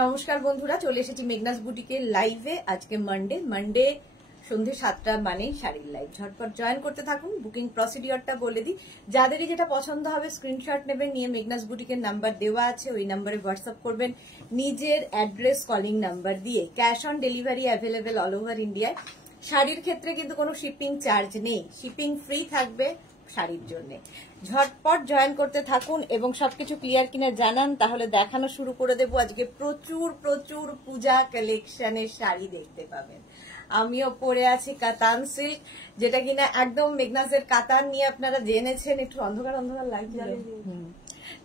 নমস্কার বন্ধুরা, চলে এসেছি মেঘনাস বুটিকের লাইভে। আজকে মানডে সন্ধ্যে 7টা মানে শাড়ির লাইভ। ঝটপট জয়েন করতে থাকুন। বুকিং প্রসিডিওরটা বলে দিই, যাদেরই যেটা পছন্দ হবে স্ক্রিনশট নেবেন, নিয়ে মেঘনাস বুটিকের নাম্বার দেওয়া আছে, ওই নাম্বারে হোয়াটসঅ্যাপ করবেন নিজের অ্যাড্রেস কলিং নাম্বার দিয়ে। Cash on delivery available all over ইন্ডিয়ায়। শাড়ির ক্ষেত্রে কিন্তু কোনো শিপিং চার্জ নেই, শিপিং ফ্রি থাকবে শাড়ির জন্য। ঝটপট জয়েন করতে থাকুন এবং সবকিছু ক্লিয়ার কিনা জানান, তাহলে দেখানো শুরু করে দেবো। আজকে প্রচুর প্রচুর পূজা কালেকশনের শাড়ি দেখতে পাবেন। আমিও পরে আছি কাতান সিল্ক, যেটা কিনা একদম মেঘনাজের কাতান নিয়ে আপনারা জেনেছেন। একটু অন্ধকার অন্ধকার লাগছে।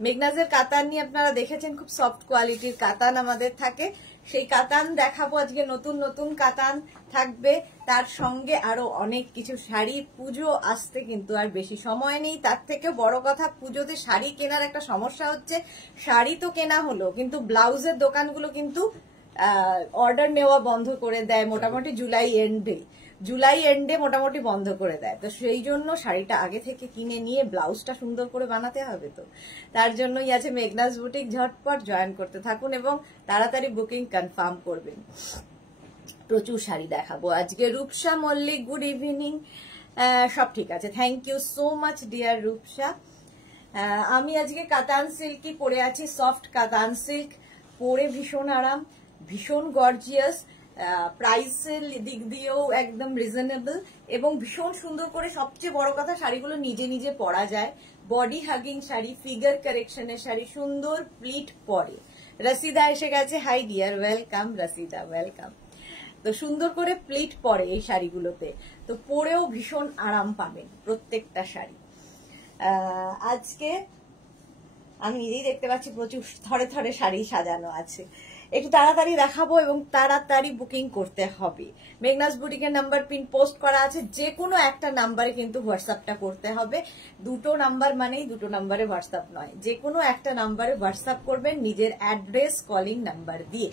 মেঘনাজের কাতান নিয়ে আপনারা দেখেছেন, খুব সফট কোয়ালিটির কাতান আমাদের থাকে। সেই কাতান দেখাবো আজকে, নতুন নতুন কাতান থাকবে, তার সঙ্গে আরো অনেক কিছু শাড়ি। পুজো আসতে কিন্তু আর বেশি সময় নেই। তার থেকে বড় কথা, পুজোতে শাড়ি কেনার একটা সমস্যা হচ্ছে, শাড়ি তো কেনা হলো কিন্তু ব্লাউজের দোকানগুলো কিন্তু অর্ডার নেওয়া বন্ধ করে দেয় মোটামুটি জুলাই এন্ডে মোটামুটি বন্ধ করে দেয়। তো সেই জন্য শাড়িটা আগে থেকে কিনে নিয়ে ব্লাউজটা সুন্দর করে বানাতে হবে। তো তার জন্যই আছে মেঘনাস বুটিক। ঝটপট জয়েন করতে থাকুন এবং তাড়াতাড়ি বুকিং কনফার্ম করবেন। প্রচুর শাড়ি দেখাবো আজকে। Rupsa Mallick, good evening. সব ঠিক আছে, thank you so much dear Rupsa. আমি আজকে কাতান সিল্কই পরে আছি, সফট কাতান সিল্ক। পরে ভীষণ আরাম, ভীষণ গর্জিয়াস, প্রাইসের দিক দিয়েও একদম রিজনেবল এবং ভীষণ সুন্দর করে। সবচেয়ে বড় কথা, শাড়িগুলো নিজে নিজে পরা যায়। বডি হাগিং শাড়ি, ফিগার কারেকশনের শাড়ি, সুন্দর প্লিট পরে। রসিদা এসে গেছে, hi dear, welcome Rashida, welcome. তো সুন্দর করে প্লিট পরে এই শাড়িগুলোতে, তো পরেও ভীষণ আরাম পাবেন প্রত্যেকটা শাড়ি। আজকে আমি নিজেই দেখতে পাচ্ছি প্রচুর থরে থরে শাড়ি সাজানো আছে। একটু তাড়াতাড়ি দেখাবো এবং তাড়াতাড়ি বুকিং করতে হবে। মেঘনাস বুটিকের নাম্বার পিন পোস্ট করা আছে, যে কোনো একটা নাম্বারে কিন্তু হোয়াটসঅ্যাপটা করতে হবে। দুটো নাম্বার মানেই দুটো নাম্বারে হোয়াটসঅ্যাপ নয়, যে কোনো একটা নাম্বারে হোয়াটসঅ্যাপ করবেন নিজের অ্যাড্রেস কলিং নাম্বার দিয়ে।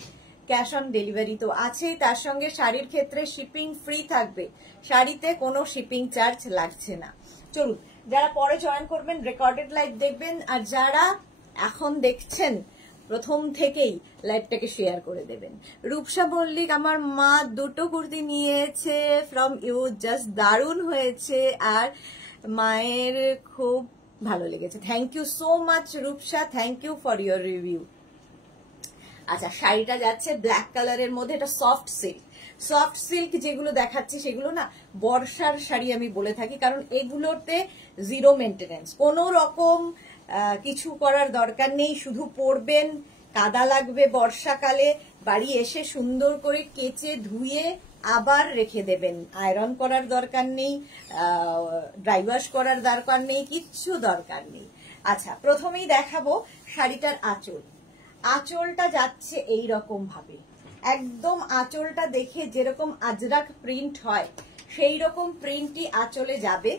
ক্যাশ অন ডেলিভারি তো আছেই, তার সঙ্গে শাড়ির ক্ষেত্রে শিপিং ফ্রি থাকবে। শাড়িতে কোনো শিপিং চার্জ লাগছে না। চলুন, যারা পরে জয়েন করবেন রেকর্ডেড লাইভ দেখবেন, আর যারা এখন দেখছেন প্রথম থেকেই লাইভটাকে শেয়ার করে দেবেন। রূপসা মল্লিক, আমার মা দুটো কুর্তি নিয়েছে ফ্রম ইউ, জাস্ট দারুণ হয়েছে আর মায়ের খুব ভালো লেগেছে। Thank you so much Rupsa, thank you for your review. আচ্ছা, শাড়িটা যাচ্ছে ব্ল্যাক কালারের মধ্যে, এটা সফট সিল্ক। সফট সিল্ক যেগুলো দেখাচ্ছি সেগুলো না বর্ষার শাড়ি আমি বলে থাকি, কারণ এগুলোতে জিরো মেনটেনেন্স, কোনো রকম কিছু করার দরকার নেই। শুধু পরবেন, কাদা লাগবে বর্ষাকালে, বাড়ি এসে সুন্দর করে কেচে ধুয়ে আবার রেখে দেবেন। আয়রন করার দরকার নেই, ড্রাই ওয়াশ করার দরকার নেই, কিচ্ছু দরকার নেই। আচ্ছা, প্রথমেই দেখাবো শাড়িটার আঁচল। আঁচলটা যাচ্ছে এই রকম ভাবে, একদম আঁচলটা দেখে যেরকম আজরাক প্রিন্ট হয় সেই রকম প্রিন্টই আঁচলে যাবে।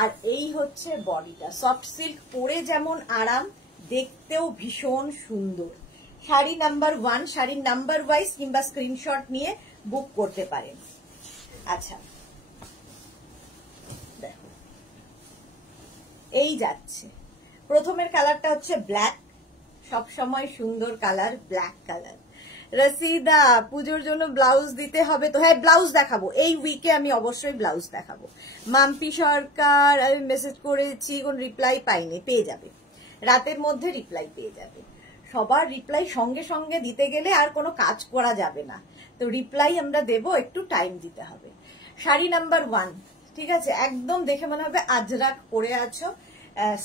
আর এই হচ্ছে বডিটা। সফট সিল্ক পরে যেমন আরাম, দেখতেও ভীষণ সুন্দর। শাড়ি নাম্বার 1, শাড়ির নাম্বার ওয়াইজ কিংবা স্ক্রিনশট নিয়ে বুক করতে পারেন। আচ্ছা দেখো, এই যাচ্ছে প্রথমের কালারটা হচ্ছে ব্ল্যাক, সব সময় সুন্দর কালার, ব্ল্যাক কালার। রসিদা, পুজোর জন্য ব্লাউজ দিতে হবে তো? হ্যাঁ, ব্লাউজ দেখাবো এই উইকে, আমি অবশ্যই ব্লাউজ দেখাবো। মাম্পি সরকার, আমি মেসেজ করেছি, কোন রিপ্লাই পাইনি, পেয়ে যাবে রাতের মধ্যে, রিপ্লাই পেয়ে যাবে। সবার রিপ্লাই সঙ্গে সঙ্গে দিতে গেলে আর কোনো কাজ করা যাবে না, তো রিপ্লাই আমরা দেব, একটু টাইম দিতে হবে। শাড়ি নাম্বার 1, ঠিক আছে, একদম দেখে মনে হবে আজরাক পরে আছো।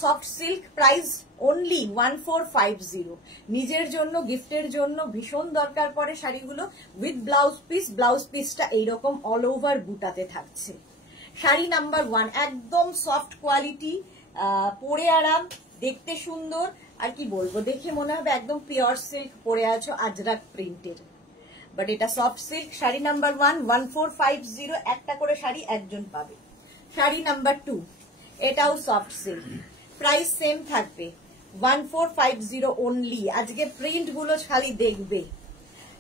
Soft silk, price only 1450। নিজের জন্য, গিফটের জন্য ভীষণ দরকার পড়ে শাড়িগুলো। উইথ ব্লাউজ পিস, ব্লাউজ পিসটা এইরকম অল ওভার বুটাতে থাকছে। শাড়ি নাম্বার 1, একদম সফট কোয়ালিটি, পরে আরাম, দেখতে সুন্দর, আর কি বলবো, দেখে মনে হবে একদম পিওর সিল্ক পরে আছো, আজরাক প্রিন্টের। বাট এটা সফট সিল্ক। শাড়ি নাম্বার 1 1450, একটা করে শাড়ি একজন পাবে। শাড়ি নাম্বার 2, এটাও সফট সিল্ক, প্রাইস সেম থাকবে 1450 অনলি। আজকে প্রিন্ট গুলো খালি দেখবে।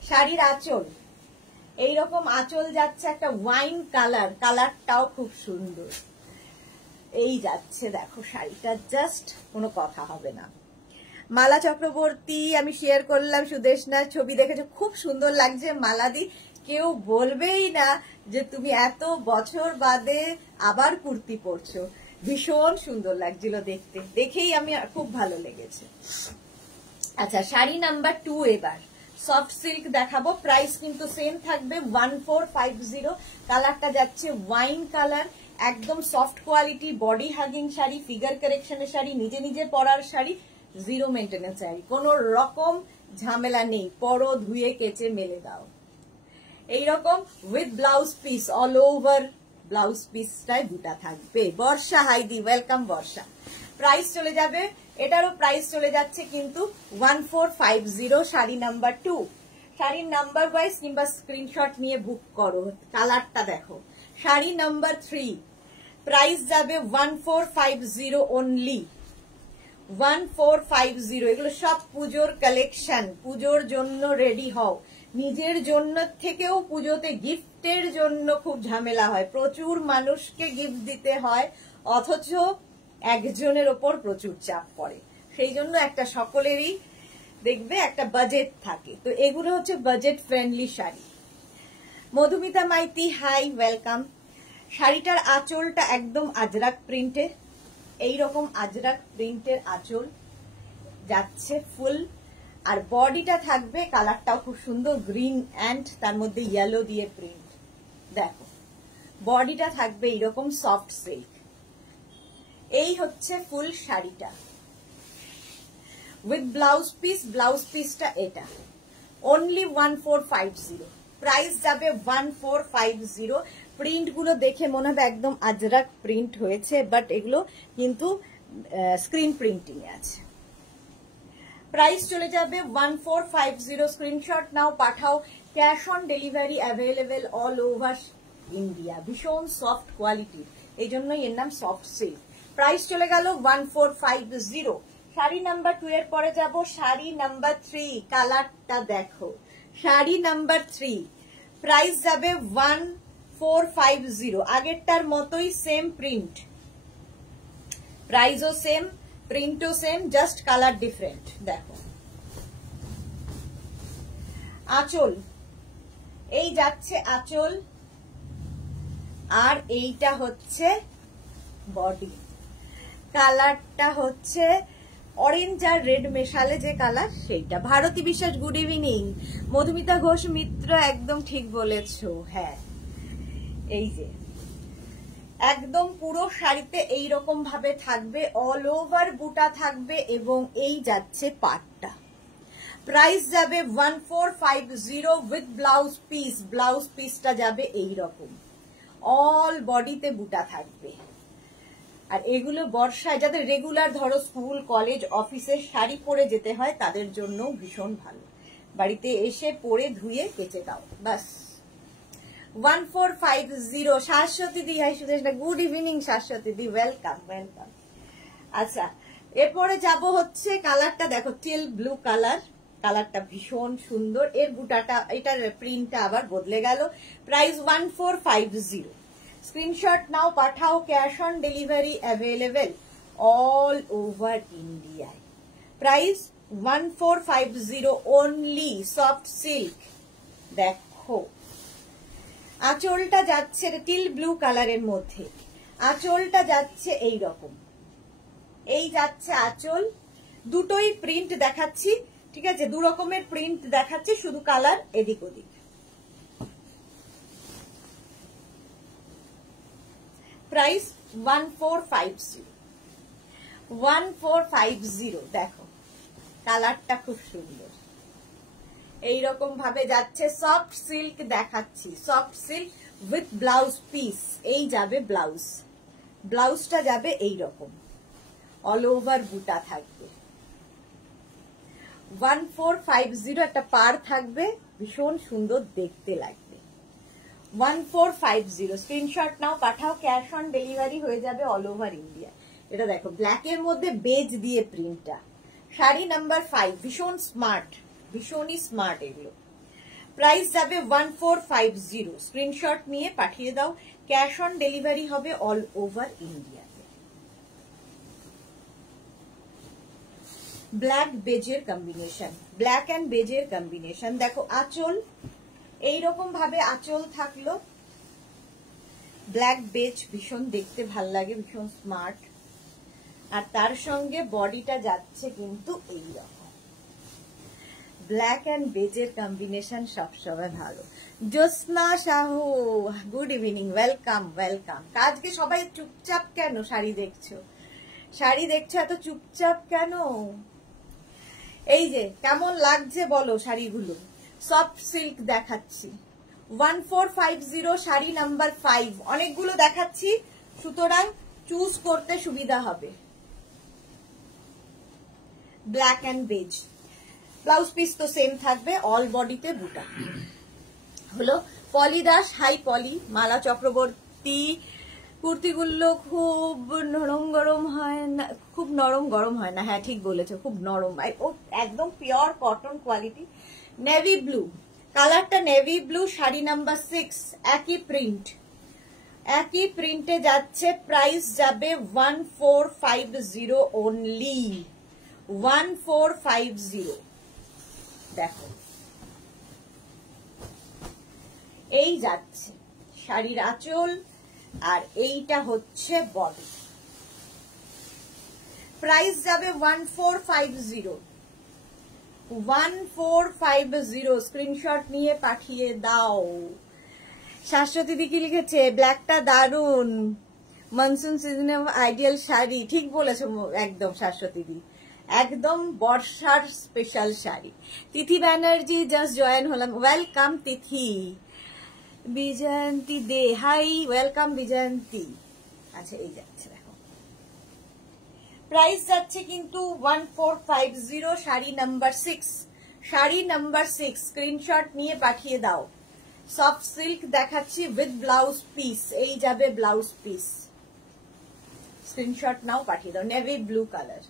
শাড়ির আঁচল এইরকম আঁচল যাচ্ছে, একটা ওয়াইন কালার, কালারটাও খুব সুন্দর। এই যাচ্ছে দেখো শাড়িটা, জাস্ট কোনো কথা হবে না। মালা চক্রবর্তী আমি শেয়ার করলাম, সুদেশনার ছবি দেখেছো, খুব সুন্দর লাগছে মালাদি। কেউ বলবেই না যে তুমি এত বছর বাদে আবার কুর্তি পরছো, ভীষণ সুন্দর লাগছিল দেখতে, দেখেই আমি খুব ভালো লেগেছে। আচ্ছা, শাড়ি নাম্বার 2 এবার সফট সিল্ক দেখাবো। প্রাইস কিন্তু সেম থাকবে 1450। কালারটা যাচ্ছে ওয়াইন কালার, একদম soft quality, body hugging sari, figure কারেকশনের শাড়ি, নিজে নিজে পরার শাড়ি, জিরো মেইনটেনেন্স শাড়ি, কোনো রকম ঝামেলা নেই, পরো, ধুয়ে কেচে মেলে দাও। এইরকম with blouse piece, all over blouse পিসটায় দুটা থাকবে। বর্ষা হাইদি, ওয়েলকাম বর্ষা। প্রাইস চলে যাবে, এটারও প্রাইস চলে যাচ্ছে কিন্তু 1450। শাড়ি নাম্বার 2, শাড়ির নাম্বার ওয়াইজ কিংবা স্ক্রিনশট নিয়ে বুক করো। কালারটা দেখো। শাড়ি নাম্বার 3, প্রাইস যাবে 1450 অনলি, 1450। এগুলো সব পুজোর কালেকশন, পুজোর জন্য রেডি হও। নিজের জন্য থেকেও পুজোতে গিফটের জন্য খুব ঝামেলা হয়, প্রচুর মানুষকে গিফট দিতে হয়, অথচ একজনের ওপর প্রচুর চাপ পড়ে। সেই জন্য একটা সকলেরই দেখবে একটা বাজেট থাকে, তো এগুলো হচ্ছে budget friendly sari. Madhumita Maiti, hi, welcome. শাড়িটার আঁচলটা একদম আজরাক প্রিন্টের, এইরকম আজরাক প্রিন্টের আঁচল যাচ্ছে ফুল, আর বডিটা থাকবে, কালারটাও খুব সুন্দর, গ্রিন অ্যান্ড তার মধ্যে ইয়েলো দিয়ে প্রিন্ট। দেখো বডিটা থাকবে এইরকম সফট সিল্ক। এই হচ্ছে ফুল শাড়িটা উইথ ব্লাউজ পিস, ব্লাউজ পিসটা এটা অনলি 1450। প্রাইস যাবে 1450। প্রিন্ট গুলো দেখে মনে হবে একদম আজরাক প্রিন্ট হয়েছে, বাট এগুলো কিন্তু স্ক্রিন প্রিন্টিং আছে। প্রাইস চলে যাবে 1450। স্ক্রিনশট নাও, পাঠাও। Cash on delivery available all over India. ভীষণ সফট কোয়ালিটি, এই জন্যই এর নাম সফট সিল্ক। প্রাইস চলে গেল 1450। শাড়ি নাম্বার 2 এর পরে যাব শাড়ি নাম্বার 3। কালারটা দেখো, শাড়ি নাম্বার 3, প্রাইস যাবে 1450। আগেরটার মতোই সেম প্রিন্ট, প্রাইসও সেম, প্রিন্টও সেম, জাস্ট কালার ডিফারেন্ট। দেখো আঁচল, এই যাচ্ছে আঁচল, আর এইটা হচ্ছে বডি। কালারটা হচ্ছে অরেঞ্জ আর রেড মেশালে যে কালার, সেইটা। ভারতী বিশ্বাস, গুড ইভিনিং। মধুমিতা ঘোষ মিত্র, একদম ঠিক বলেছো। হ্যাঁ, এই যে একদম পুরো শাড়িতে এইরকম ভাবে থাকবে, অল ওভার বুটা থাকবে, এবং এই যাচ্ছে পাটটা। প্রাইস যাবে 1450 উইথ ব্লাউজ পিস। ব্লাউজ পিসটা যাবে এইরকম, অল বডিতে বুটা থাকবে। আর এগুলো বর্ষায় যাদের রেগুলার ধরো স্কুল কলেজ অফিসের শাড়ি পরে যেতে হয়, তাদের জন্য ভীষণ ভালো। বাড়িতে এসে পরে ধুয়ে কেচে দাও, বাস। 1450। Shashwati di, hi Sudesh, good evening Shashwati di, welcome welcome. আচ্ছা, এরপরে যাব হচ্ছে কালারটা দেখো, টিল ব্লু কালার, কালারটা ভীষণ সুন্দর। এর বুটাটা, এটার প্রিন্টটা আবার বদলে গেল। প্রাইস 1450। স্ক্রিনশট নাও, পাঠাও। Cash on delivery available all over ইন্ডিয়ায়। Price 1450 only, soft silk. দেখো আঁচলটা যাচ্ছে টিল ব্লু কালারের মধ্যে, আঁচলটা যাচ্ছে এই রকম, এই যাচ্ছে আঁচল। দুটোই প্রিন্ট দেখাচ্ছি, ঠিক আছে, দু রকমের প্রিন্ট দেখাচ্ছি, শুধু কালার এদিক ওদিক। প্রাইস 1450, 1450। দেখো কালারটা খুব সুন্দর, এইরকম ভাবে যাচ্ছে, সফট সিল্ক দেখাচ্ছি, soft silk with blouse piece. এই যাবে ব্লাউজ, ব্লাউজটা যাবে এইরকম, অল ওভার বুটা থাকবে। 1450 একটা পার থাকবে, ভীষণ সুন্দর দেখতে লাগবে। 1450 স্ক্রিনশট নাও, পাঠাও। ক্যাশ অন ডেলিভারি হয়ে যাবে অল ওভার ইন্ডিয়া। এটা দেখো ব্ল্যাকের মধ্যে বেজ দিয়ে প্রিন্টটা। শাড়ি নাম্বার 5, ভীষণ স্মার্ট, ভীষণই স্মার্ট এগুলো। প্রাইস যাবে 1450। স্ক্রিনশট নিয়ে পাঠিয়ে দাও। ক্যাশ অন ডেলিভারি হবে অল ওভার ইন্ডিয়াতে। ব্ল্যাক বেজের কম্বিনেশন, ব্ল্যাক অ্যান্ড বেজের কম্বিনেশন। দেখো আঁচল এইরকম ভাবে আঁচল থাকলো, ব্ল্যাক বেজ ভীষণ দেখতে ভাল লাগে, ভীষণ স্মার্ট। আর তার সঙ্গে বডিটা যাচ্ছে কিন্তু এইরকম, ব্ল্যাক অ্যান্ড বেজের কম্বিনেশন সবসময় ভালো। Jyotsna Sahu, good evening, welcome welcome. আজকে সবাই চুপচাপ কেন? শাড়ি দেখছো, শাড়ি দেখছো, এত চুপচাপ কেন? এই যে কেমন লাগছে বলো শাড়িগুলো, সফট সিল্ক দেখাচ্ছি, 1450 শাড়ি নাম্বার 5, অনেকগুলো দেখাচ্ছি সুতরাং চুজ করতে সুবিধা হবে। Black and beige, blouse piece তো সেম থাকবে, অল বডিতে বুটা হলো। পলি দাস, হাই পলি। মালা চক্রবর্তী, কুর্তিগুলো খুব নরম গরম হয় না, খুব নরম গরম হয় না, হ্যাঁ ঠিক বলেছো, খুব নরম, ও একদম pure cotton quality. Navy blue কালারটা, নেভি ব্লু, শাড়ি নাম্বার 6, একই প্রিন্ট, একই প্রিন্টে যাচ্ছে, প্রাইস যাবে 1450 অনলি, 1450। দেখো এই যাচ্ছে শাড়ির আঁচল, আর এইটা হচ্ছে বডি, প্রাইস যাবে 1450, 1450। স্ক্রিনশট নিয়ে পাঠিয়ে দাও। শাশ্বতী দি কি লিখেছে, ব্ল্যাকটা দারুন, মনসুন সিজনে আইডিয়াল শাড়ি, ঠিক বলেছো একদম শাশ্বতী দি, একদম বর্ষার স্পেশাল শাড়ি। তিথি ব্যানার্জি জাস্ট জয়েন হলাম, ওয়েলকাম তিথি। বিজয়ন্তী দে, হাই, ওয়েলকাম বিজয়ন্তী। আচ্ছা এই যাচ্ছে, দেখো প্রাইস যাচ্ছে কিন্তু 1450, sari number 6, sari number 6। Screenshot নিয়ে পাঠিয়ে দাও। সফট সিল্ক দেখাচ্ছি উইথ ব্লাউজ পিস, এই যাবে ব্লাউজ পিস, স্ক্রিনশট নাও পাঠিয়ে দাও। Navy blue colour,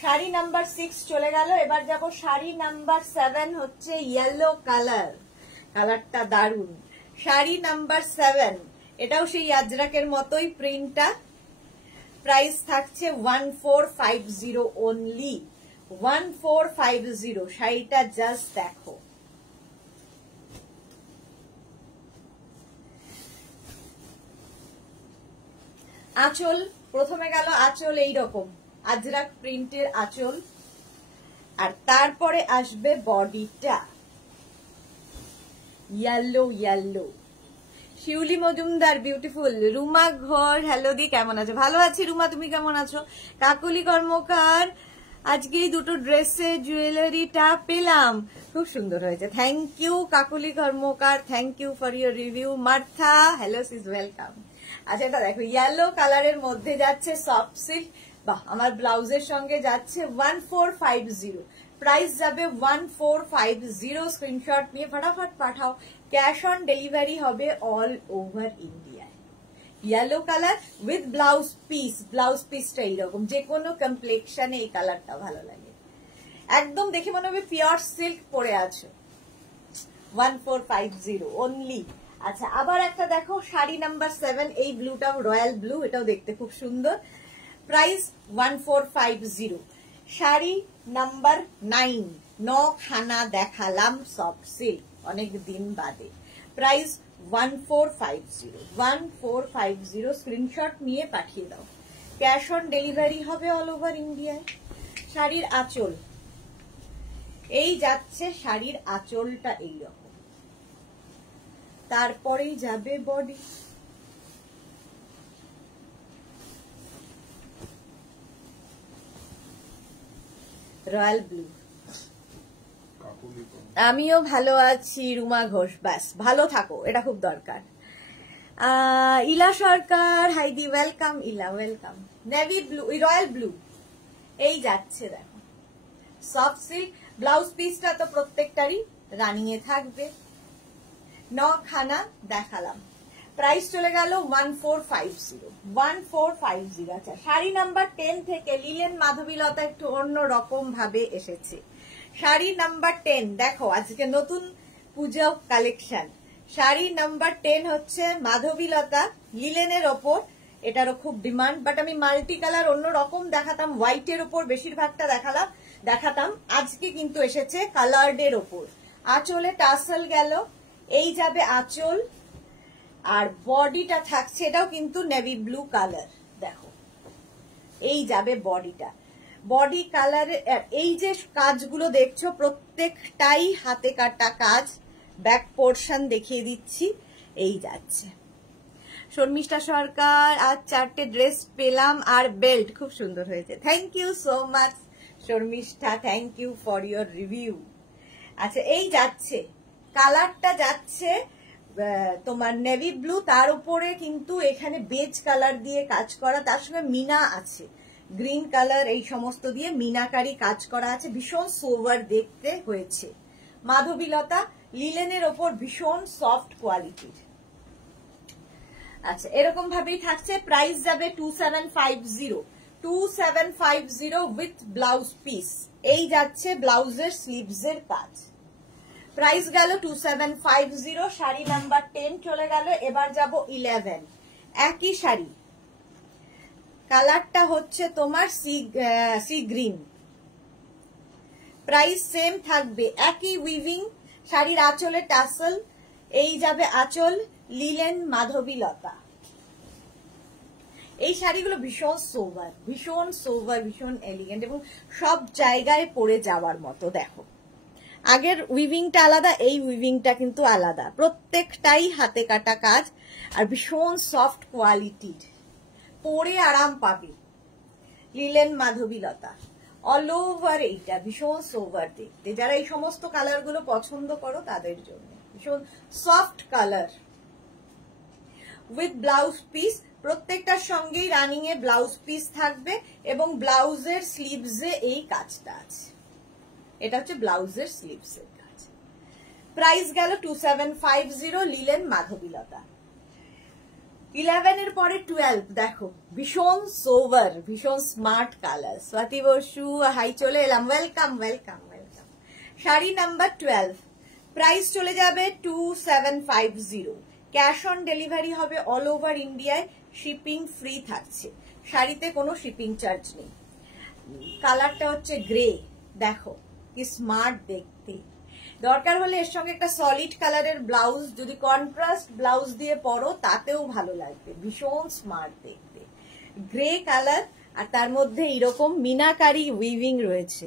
sari number 6 চলে গেল। এবার যাব শাড়ি নাম্বার 7, হচ্ছে ইয়েলো কালার, কালারটা দারুন। শাড়ি নাম্বার 7, এটাও সেই আজরাকের মতোই প্রিন্টটা, প্রাইস থাকছে 1450 অনলি, 1450। শাড়িটা জাস্ট দেখো, আঁচল প্রথমে গেল, আঁচল এইরকম আজরাক প্রিন্টের আঁচল, আর তারপরে আসবে বডিটা ইয়েলো ইয়েলো। শিউলি মজুমদার, বিউটিফুল। রুমা ঘর, হ্যালো দি, কেমন আছো? ভালো আছি রুমা, তুমি কেমন আছো? কাকুলি কর্মকার, আজকে দুটো ড্রেসে জুয়েলারিটা পেলাম, খুব সুন্দর হয়েছে, thank you Kakuli Karmakar, thank you for your review. Martha, hello sis, welcome. আচ্ছা এটা দেখো, ইয়েলো কালারের মধ্যে যাচ্ছে সফট সিল্ক, বাহ, আমার ব্লাউজের সঙ্গে যাচ্ছে 1450, প্রাইস যাবে 1450। স্ক্রিনশট নিয়ে ফটাফট পাঠাও, ক্যাশ অন ডেলিভারি হবে অল ওভার ইন্ডিয়ায়। Yellow colour with blouse piece, blouse পিসটা এইরকম, যে কোনো কমপ্লেকশনে এই কালারটা ভালো লাগে, একদম দেখে মনে হবে পিওর সিল্ক পরে আছো। 1450 অনলি। আচ্ছা আবার একটা দেখো, শাড়ি নাম্বার 7, এই ব্লুটাও রয়্যাল ব্লু, এটাও দেখতে খুব সুন্দর, প্রাইস 1450। শাড়ি নাম্বার 9, 9 খানা দেখালাম সফট সিল্ক অনেক দিন বাদে, প্রাইস 1450, 1450। স্ক্রিনশট নিয়ে পাঠিয়ে দাও, ক্যাশ অন ডেলিভারি হবে অল ওভার ইন্ডিয়ায়। শাড়ির আঁচল এই যাচ্ছে, শাড়ির আঁচলটা এইরকম, তারপরেই যাবে বডি, রয়্যাল ব্লু। আমিও ভালো আছি রুমা ঘোষ, ব্যাস ভালো থাকো, এটা খুব দরকার। ইলা সরকার, হাইদি, ওয়েলকাম ইলা, welcome. Navy blue, royal blue এই যাচ্ছে, দেখো সফট সিল্ক, ব্লাউজ পিসটা তো প্রত্যেকটারই রানিং এ থাকবে, 9 খানা দেখালাম, প্রাইস চলে গেল 1450, 1450। আচ্ছা শাড়ি নাম্বার 10 থেকে লিলেন মাধবীলতা একটু অন্য রকম ভাবে এসেছে। শাড়ি নাম্বার 10 দেখো, আজকে নতুন পুজো কালেকশন। শাড়ি নাম্বার 10 হচ্ছে মাধবীলতা লিলেনের ওপর, এটারও খুব ডিমান্ড, বাট আমি মাল্টি কালার অন্য রকম দেখাতাম, হোয়াইটের ওপর বেশিরভাগটা দেখালাম, দেখাতাম, আজকে কিন্তু এসেছে কালার্ডের ওপর। আঁচলে টাসেল গেল, এই যাবে আঁচল, আর বডিটা থাকছে, এটাও কিন্তু নেভি ব্লু কালার। দেখো এই যাবে বডিটা, বডি কালারের। এই যে কাজগুলো দেখছো প্রত্যেকটাই হাতে কাটা কাজ। ব্যাক পোর্শন দেখিয়ে দিচ্ছি, এই যাচ্ছে। শর্মিষ্ঠা সরকার, আজ 4টে ড্রেস পেলাম আর বেল্ট, খুব সুন্দর হয়েছে। Thank you so much Sharmistha, thank you for your review. আচ্ছা এই যাচ্ছে, কালারটা যাচ্ছে তোমার নেভি ব্লু, তার উপরে কিন্তু এখানে বেজ কালার দিয়ে কাজ করা, তার সঙ্গে মিনা আছে, গ্রিন কালার, এই সমস্ত দিয়ে মিনাকারি কাজ করা আছে। ভীষণ সোভার দেখতে হয়েছে। মাধবীলতা লিলেনের ওপর ভীষণ সফট কোয়ালিটির। আচ্ছা এরকম ভাবেই থাকছে। প্রাইস যাবে 2750, 2750 উইথ ব্লাউজ পিস। এই যাচ্ছে ব্লাউজের স্লিভস এর কাজ। প্রাইস গেল 2750। শাড়ি নাম্বার 10 চলে গেল। এবার যাব 11। একই শাড়ি, কালারটা হচ্ছে তোমার সি গ্রিন। প্রাইস সেম থাকবে, একই উইভিং। শাড়ির আঁচলে টাসেল, এই যাবে আঁচল, লিলেন মাধবীলতা। এই শাড়িগুলো ভীষণ সোভার, ভীষণ সোভার, ভীষণ এলিগেন্ট এবং সব জায়গায় পরে যাওয়ার মতো। দেখো আগের উইভিংটা আলাদা, এই উইভিংটা কিন্তু আলাদা। প্রত্যেকটাই হাতে কাটা কাজ আর ভীষণ সফট কোয়ালিটির, পরে আরাম পাবে। লিলেন মাধবীলতা অল ওভার, এইটা ভীষণ সোভার দেখতে। যারা এই সমস্ত কালার গুলো পছন্দ করো তাদের জন্য ভীষণ soft colour with blouse piece. প্রত্যেকটার সঙ্গেই রানিং এ ব্লাউজ পিস থাকবে এবং ব্লাউজের স্লিভসে এই কাজটা আছে। এটা হচ্ছে ব্লাউজের স্লিভস এর কাজ। প্রাইস গেল 2750, লিলেন মাধবীলতা। 11 এর পরে 12 দেখো, ভীষণ সোভার, ভীষণ smart colour. Swati Basu, hi, চলে এলাম, welcome welcome welcome. Sari number 12, price চলে যাবে 2750। ক্যাশ অন ডেলিভারি হবে অল ওভার ইন্ডিয়ায়, শিপিং ফ্রি থাকছে। শাড়িতে কোনো শিপিং চার্জ নেই। কালারটা হচ্ছে গ্রে, দেখো কি স্মার্ট দেখতে। দরকার হলে এর সঙ্গে একটা সলিড কালারের ব্লাউজ, যদি কন্ট্রাস্ট ব্লাউজ দিয়ে পরো তাতেও ভালো লাগবে। ভীষণ স্মার্ট দেখতে, গ্রে কালার, আর তার মধ্যে এরকম মিনাকারি উইভিং রয়েছে।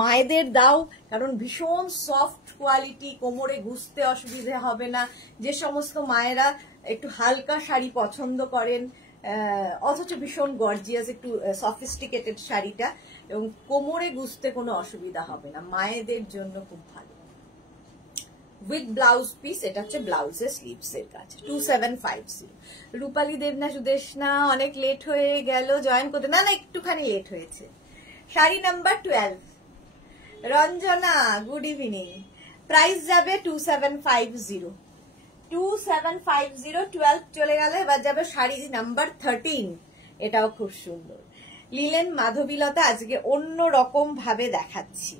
মায়েদের দাও, কারণ ভীষণ সফট কোয়ালিটি, কোমরে গুছতে অসুবিধা হবে না। যে সমস্ত মায়েরা একটু হালকা শাড়ি পছন্দ করেন অথচ ভীষণ গর্জিয়াস, একটু সফিস্টিকেটেড শাড়িটা, এবং কোমরে গুছতে কোনো অসুবিধা হবে না, মায়েদের জন্য খুব ভালো। উইথ ব্লাউজ পিস, এটা হচ্ছে ব্লাউজের স্লিভস এর কাজ। 2750। রূপালী দেবনা, সুদেশনা, অনেক লেট হয়ে গেল জয়েন করতে। না না, একটুখানি লেট হয়েছে। Sari number 12, Ranjana, good evening. Price যাবে 2750, 2750। 12 চলে গেল, এবার যাবে শাড়ি নাম্বার 13। এটাও খুব সুন্দর, লিলেন মাধবীলতা। আজকে অন্য রকম ভাবে দেখাচ্ছি।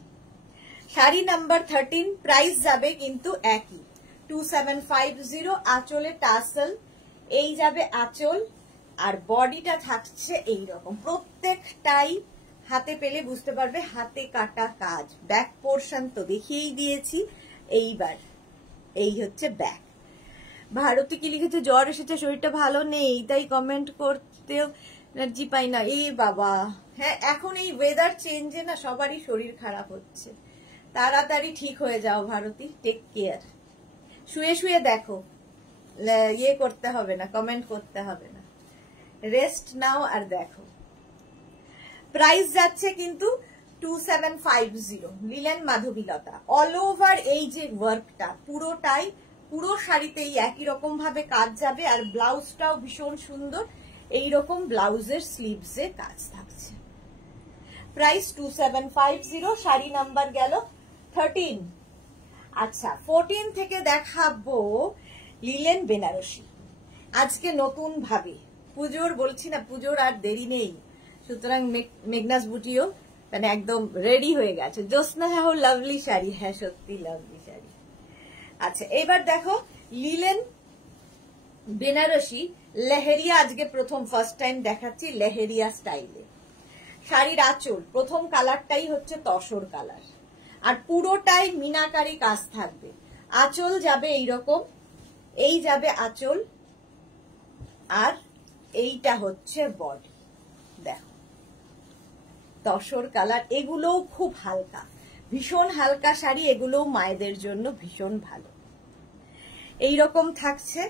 শাড়ি নাম্বার 13, প্রাইস যাবে কিন্তু একই 2750। আঁচলে টাসেল, এই যাবে আঁচল, আর বডিটা থাকছে এইরকম। প্রত্যেকটাই হাতে পেলে বুঝতে পারবে হাতে কাটা কাজ। ব্যাক পোর্শন তো দেখিয়েই দিয়েছি, এইবার এই হচ্ছে ব্যাক। ভারতী কি লিখেছে, জ্বর এসেছে, শরীরটা ভালো নেই, তাই কমেন্ট করতেও এনার্জি পাই না। এই বাবা, হ্যাঁ এখন এই ওয়েদার চেঞ্জে না সবারই শরীর খারাপ হচ্ছে। তাড়াতাড়ি ঠিক হয়ে যাও ভারতী, টেক কেয়ার। শুয়ে শুয়ে দেখো, ইয়ে করতে হবে না, কমেন্ট করতে হবে না, রেস্ট নাও আর দেখো। প্রাইস যাচ্ছে কিন্তু 2750, লিলেন মাধবীলতা। অল ওভার এই যে ওয়ার্কটা পুরোটাই, পুরো শাড়িতেই একই রকম ভাবে কাজ যাবে, আর ব্লাউজটাও ভীষণ সুন্দর, এইরকম ব্লাউজের স্লিভসে কাজ থাকছে। প্রাইস 2750। শাড়ি নাম্বার গেল 13। আচ্ছা 14 থেকে দেখাবো লিলেন বেনারসি। আজকে নতুন ভাবে পুজোর, বলছি না পুজোর আর দেরি নেই, সুতরাং মেঘনাস বুটিও মানে একদম রেডি হয়ে গেছে। জ্যোৎস্না সাহু, লাভলি শাড়ি, হ্যাঁ সত্যি লাভলি শাড়ি। আচ্ছা এবার দেখো লিলেন বেনারসি লেহেরিয়া। আজকে প্রথম ফার্স্ট টাইম দেখাচ্ছি লেহেরিয়া স্টাইলে। শাড়ির আঁচল প্রথম কালারটাই হচ্ছে তসর কালার, আর পুরোটাই মিনাকারি কাজ থাকবে। আঁচল যাবে এইরকম, এই যাবে আঁচল, আর এইটা হচ্ছে বডি। দেখো তসর কালার, এগুলোও খুব হালকা, ভীষণ হালকা শাড়ি, এগুলোও মায়েদের জন্য ভীষণ ভালো। এইরকম থাকছে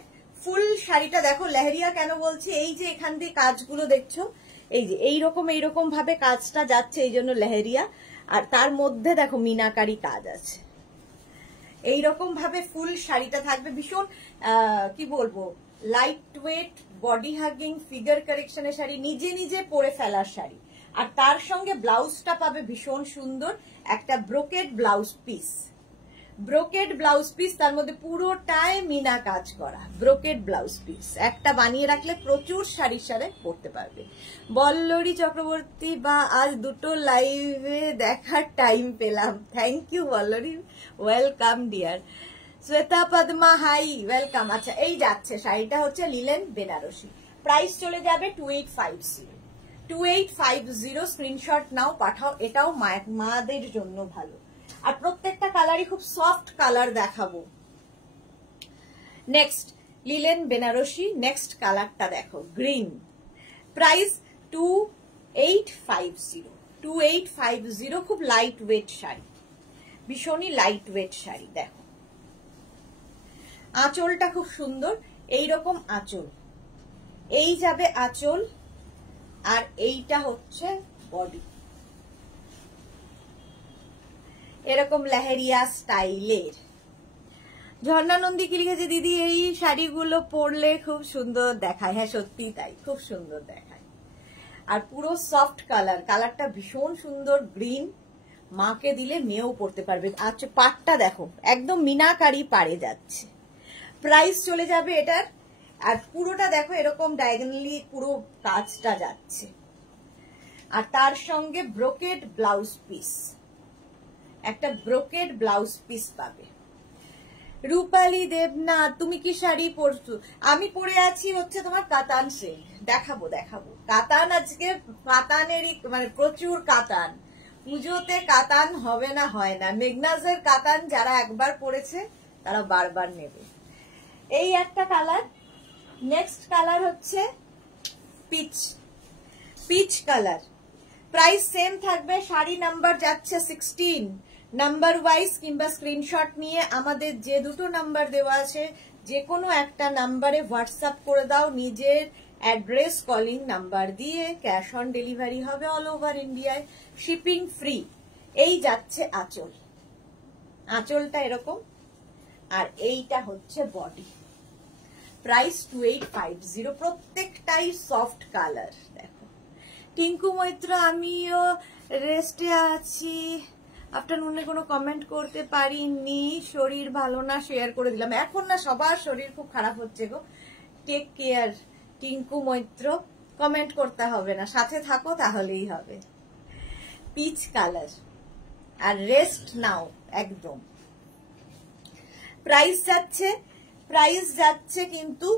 ফুল শাড়িটা। দেখো লেহেরিয়া কেন বলছি, এই যে এখান দিয়ে কাজগুলো দেখছো, এই যে এইরকম ভাবে কাজটা যাচ্ছে, এই জন্য লেহেরিয়া। আর তার মধ্যে দেখো মিনাকারি কাজ আছে, এইরকম ভাবে ফুল শাড়িটা থাকবে। ভীষণ কি বলবো, light weight, body hugging, figure কারেকশনের শাড়ি, নিজে নিজে পরে ফেলার শাড়ি। আর তার সঙ্গে ব্লাউজটা পাবে ভীষণ সুন্দর একটা brocade blouse piece. Brocade blouse piece, তার মধ্যে পুরোটাই মিনা কাজ করা ব্রোকেড ব্লাউজ পিস। একটা বানিয়ে রাখলে প্রচুর শাড়ির সাথে পরতে পারবে। বল্লরী চক্রবর্তী, বা আজ দুটো লাইভে দেখার টাইম পেলাম, thank you Ballari, welcome dear. Shweta Padma, hi, welcome. আচ্ছা, এই যাচ্ছে শাড়িটা হচ্ছে লিলেন বেনারসি, প্রাইস চলে যাবে 2850। 2850 স্ক্রিনশট নাও, পাঠাও। এটাও মাদের জন্য ভালো, আর প্রত্যেকটা কালারই খুব সফট কালার দেখাবো। নেক্সট লিলেন বেনারসি, নেক্সট কালারটা দেখো গ্রিন, প্রাইস 2850। 2850, খুব লাইট ওয়েট শাড়ি, ভীষণই লাইট ওয়েট শাড়ি। দেখো আঁচলটা খুব সুন্দর, এইরকম আঁচল, এই যাবে আঁচল, আর এইটা হচ্ছে বডি, এরকম লেহেরিয়া স্টাইলের। ঝর্ণা নন্দী কি লিখেছে, দিদি এই শাড়িগুলো পরলে খুব সুন্দর দেখায়। হ্যাঁ সত্যি তাই, খুব সুন্দর দেখায়। আর পুরো সফট কালার, কালারটা ভীষণ সুন্দর গ্রিন, মাকে দিলে মেয়েও পরতে পারবে। আচ্ছা পাটটা দেখো একদম মিনাকারি পাড়ে যাচ্ছে, প্রাইস চলে যাবে এটার। আর পুরোটা দেখো এরকম ডায়াগোনালি পুরো কাজটা যাচ্ছে, আর তার সঙ্গে ব্রোকেড ব্লাউজ পিস, একটা ব্রোকেড ব্লাউজ পিস পাবে। রূপালী দেবনাথ, তুমি কি শাড়ি পরছো? আমি পরে আছি হচ্ছে তোমার কাতান সিল্ক, দেখাবো দেখাবো। কাতান আজকে, কাতানেরই মানে প্রচুর কাতান, পুজোতে কাতান হবে না হয় না। মেঘনাজের কাতান যারা একবার পরেছে তারা বারবার নেবে। এই একটা কালার। নেক্সট কালার হচ্ছে peach, peach colour, price same থাকবে। শাড়ি নাম্বার যাচ্ছে 16, নাম্বার ওয়াইজ কিংবা স্ক্রিনশট নিয়ে আমাদের যে দুটো নাম্বার দেওয়া আছে যে কোনো একটা নাম্বারে হোয়াটসঅ্যাপ করে দাও, নিজের অ্যাড্রেস কলিং নাম্বার দিয়ে। ক্যাশ অন ডেলিভারি হবে অল ওভার ইন্ডিয়ায়, শিপিং ফ্রি। এই যাচ্ছে আঁচল, আঁচলটা এরকম, আর এইটা হচ্ছে বডি, প্রাইস 2850। প্রত্যেকটাই সফট কালার। দেখো টিঙ্কু মৈত্র, আমিও রেস্টে আছি, আফটারনুনে কোনো কমেন্ট করতে পারিনি, শরীর ভালো না, শেয়ার করে দিলাম। এখন না সবার শরীর খুব খারাপ হচ্ছে গো, take care. Tinku Maitra comment করতে হবে না, সাথে থাকো তাহলেই হবে। পিচ কালার, আর রেস্ট নাও একদম। প্রাইস যাচ্ছে কিন্তু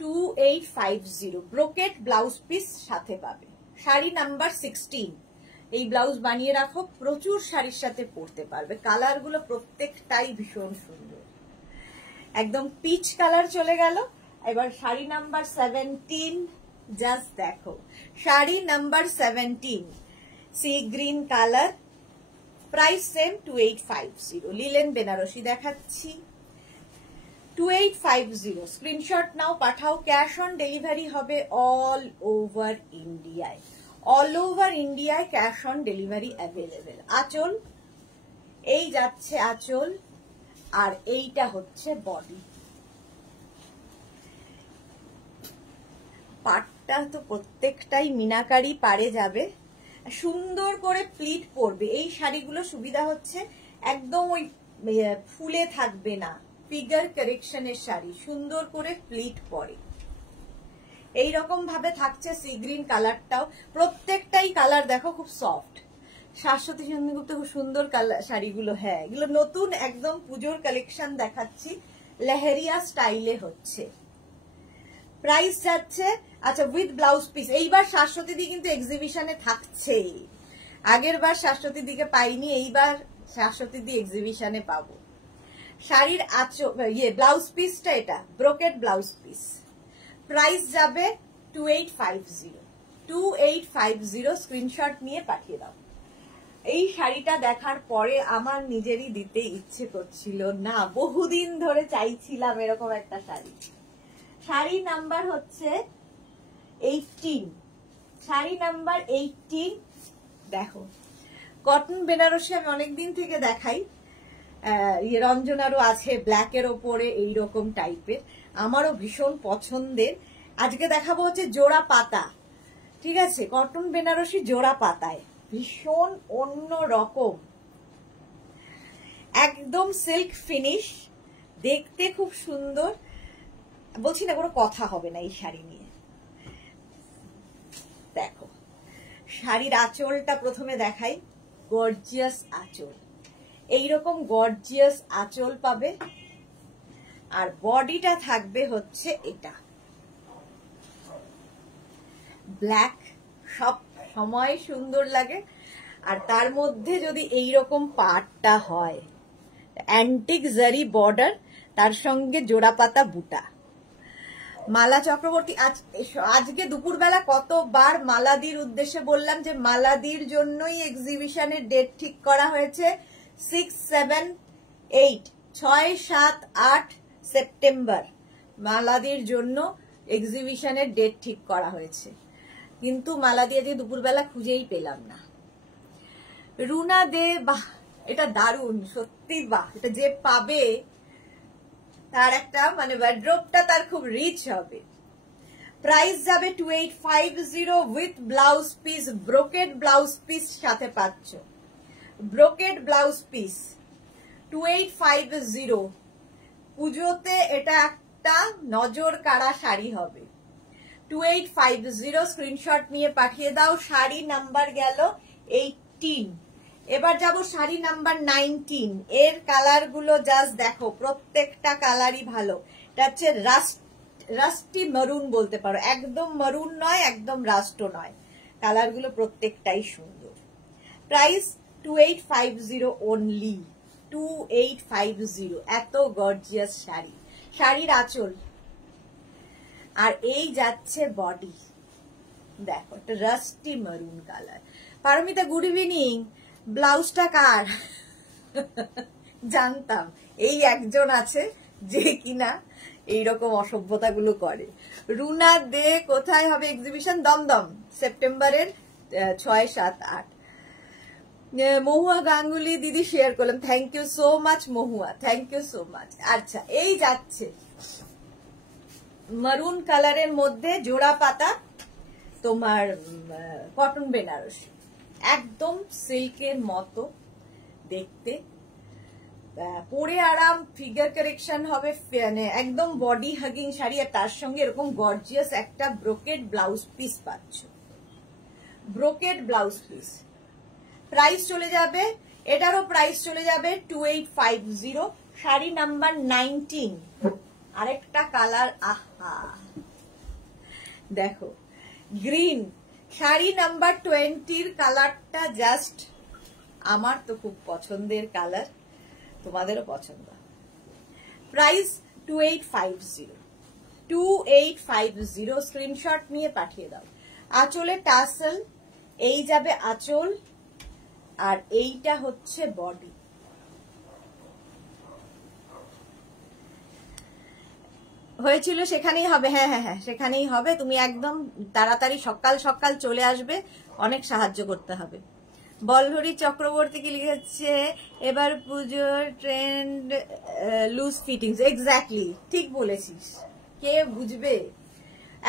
2850, ব্রোকেট ব্লাউজ পিস সাথে পাবে। শাড়ি নাম্বার 16, এই ব্লাউজ বানিয়ে রাখো, প্রচুর শাড়ির সাথে পরতে পারবে। কালার গুলো প্রত্যেকটাই ভীষণ সুন্দর, একদম পিচ কালার চলে গেল। এবার শাড়ি নাম্বার 17, জাস্ট দেখো sari number 17, sea green colour, price same 2850। Linen Banarasi দেখাচ্ছি, 2850। স্ক্রিনশট নাও, পাঠাও। ক্যাশ অন ডেলিভারি হবে অল ওভার ইন্ডিয়ায়, অল ওভার ইন্ডিয়ায় ক্যাশ অন ডেলিভারি অ্যাভেলেবেল। আঁচল, এই যাচ্ছে আঁচল, আর এইটা হচ্ছে বডি। পাটটা তো প্রত্যেকটাই মিনাকারি পাড়ে যাবে, সুন্দর করে প্লিট পরবে। এই শাড়িগুলো সুবিধা হচ্ছে একদম ওই ফুলে থাকবে না, ফিগার কারেকশনের শাড়ি, সুন্দর করে প্লিট পরে। এইরকম ভাবে থাকছে সি গ্রিন কালারটাও, প্রত্যেকটাই কালার দেখো খুব সফট। শাশ্বতী চন্দ্রগুপ্ত, খুব সুন্দর কালার শাড়িগুলো। হ্যাঁ এগুলো নতুন একদম পুজোর কালেকশন দেখাচ্ছি, লেহেরিয়া স্টাইলে হচ্ছে। প্রাইস যাচ্ছে, আচ্ছা উইথ ব্লাউজ পিস। এইবার শাশ্বতী দি কিন্তু এক্সিবিশনে থাকছে, আগের বার শাশ্বতী দিকে পাইনি, এইবার শাশ্বতী দি এক্সিবিশনে পাবো। শাড়ির ব্লাউজ পিসটা এটা ব্রোকেড ব্লাউজ পিস। প্রাইস যাবে 2850, 2850। স্ক্রিনশট নিয়ে পাঠিয়ে দাও। এই শাড়িটা দেখার পরে আমার নিজেরই দিতে ইচ্ছে করছিল না, বহুদিন ধরে চাইছিলাম এরকম একটা শাড়ি। শাড়ি নাম্বার হচ্ছে 18, শাড়ি নাম্বার 18। দেখো কটন বেনারসি আমি অনেকদিন থেকে দেখাই, রঞ্জনারও আছে ব্ল্যাকের ওপরে এইরকম টাইপের, আমারও ভীষণ পছন্দের। আজকে দেখাবো হচ্ছে জোড়া পাতা, ঠিক আছে, কটন বেনারসি জোড়া পাতায়, ভীষণ অন্য রকম, একদম সিল্ক ফিনিশ, দেখতে খুব সুন্দর। বলছি না কোনো কথা হবে না এই শাড়ি নিয়ে। দেখো শাড়ির আঁচলটা প্রথমে দেখাই, গর্জিয়াস আঁচল, এইরকম গর্জিয়াস আঁচল পাবে। আর বডিটা থাকবে হচ্ছে এটা ব্ল্যাক, সব সময় সুন্দর লাগে। আর তার মধ্যে যদি এইরকম পাটটা হয়, অ্যান্টিক জারি বর্ডার, তার সঙ্গে জোড়া পাতা বুটা। মালা চক্রবর্তী আজকে দুপুরবেলা কতবার মালাদির উদ্দেশ্যে বললাম যে মালাদির জন্যই এক্সিবিশনের ডেট ঠিক করা হয়েছে, 6, 7, 8, 6, 7, 8 সেপ্টেম্বর মালাদির জন্য এক্সিবিশনের ডেট ঠিক করা হয়েছে। কিন্তু মালাদি আজকে দুপুরবেলা খুঁজেই পেলাম না। রুনা দে, বাহ এটা দারুণ সত্যি, বাহ এটা যে পাবে তার একটা মানে ওয়ার্ড্রোবটা তার খুব রিচ হবে। প্রাইস যাবে 2850 with blouse piece, brocade blouse piece সাথে পাচ্ছ, ব্রোকেড ব্লাউজ পিস 2850। পুজোতে এটা একটা নজর কাড়া শাড়ি হবে। 2850 স্ক্রিনশট নিয়ে পাঠিয়ে দাও। শাড়ি নাম্বার গেল 18, এবার যাব শাড়ি নাম্বার 19। এর কালার গুলো জাস্ট দেখো, প্রত্যেকটা কালারই ভালো। এটা হচ্ছে রাস্টি মারুন বলতে পারো, একদম মারুন নয় একদম রাস্টও নয়, কালার গুলো প্রত্যেকটাই সুন্দর। Price 2850 only, 2850। এত গর্জিয়াস শাড়ি, শাড়ির আঁচল আর এই যাচ্ছে বডি, দেখো একটা রাস্টি মারুন কালার। পারমিতা গুড ইভিনিং, ব্লাউজটা কার? জানতাম এই একজন আছে যে কিনা এইরকম অসভ্যতাগুলো করে। রুনা দে কোথায় হবে এক্সিবিশন? দমদম, সেপ্টেম্বরের 6, 7, 8। মহুয়া গাঙ্গুলি দিদি শেয়ার করলাম, thank you so much Mahua, thank you so much. আচ্ছা এই যাচ্ছে মারুন কালারের মধ্যে জোড়া পাতা, তোমার কটন বেনারসি, একদম সিল্কের মতো দেখতে, পরে আরাম, ফিগার কারেকশন হবে, একদম বডি হাগিং শাড়ি। আর তার সঙ্গে এরকম গর্জিয়াস একটা ব্রোকেড ব্লাউজ পিস পাচ্ছ, ব্রোকেড ব্লাউজ পিস। প্রাইস চলে যাবে, এটারও প্রাইস চলে যাবে 2850। শাড়ি নাম্বার 19। আরেকটা কালার, আহা দেখো গ্রিন, শাড়ি নাম্বার 20-র কালারটা জাস্ট আমার তো খুব পছন্দের কালার, তোমাদেরও পছন্দ। প্রাইস 2850, 2850 স্ক্রিনশট নিয়ে পাঠিয়ে দাও। আঁচলে টাসেল, এই যাবে আঁচল আর এইটা হচ্ছে বডি। হয়েছিল সেখানেই হবে, হ্যাঁ হ্যাঁ হ্যাঁ সেখানেই হবে। তুমি একদম তাড়াতাড়ি সকাল সকাল চলে আসবে, অনেক সাহায্য করতে হবে। বলহরি চক্রবর্তী কি লিখেছে, এবার পুজোর ট্রেন্ড লুজ ফিটিংস। এক্স্যাক্টলি ঠিক বলেছিস, কে বুঝবে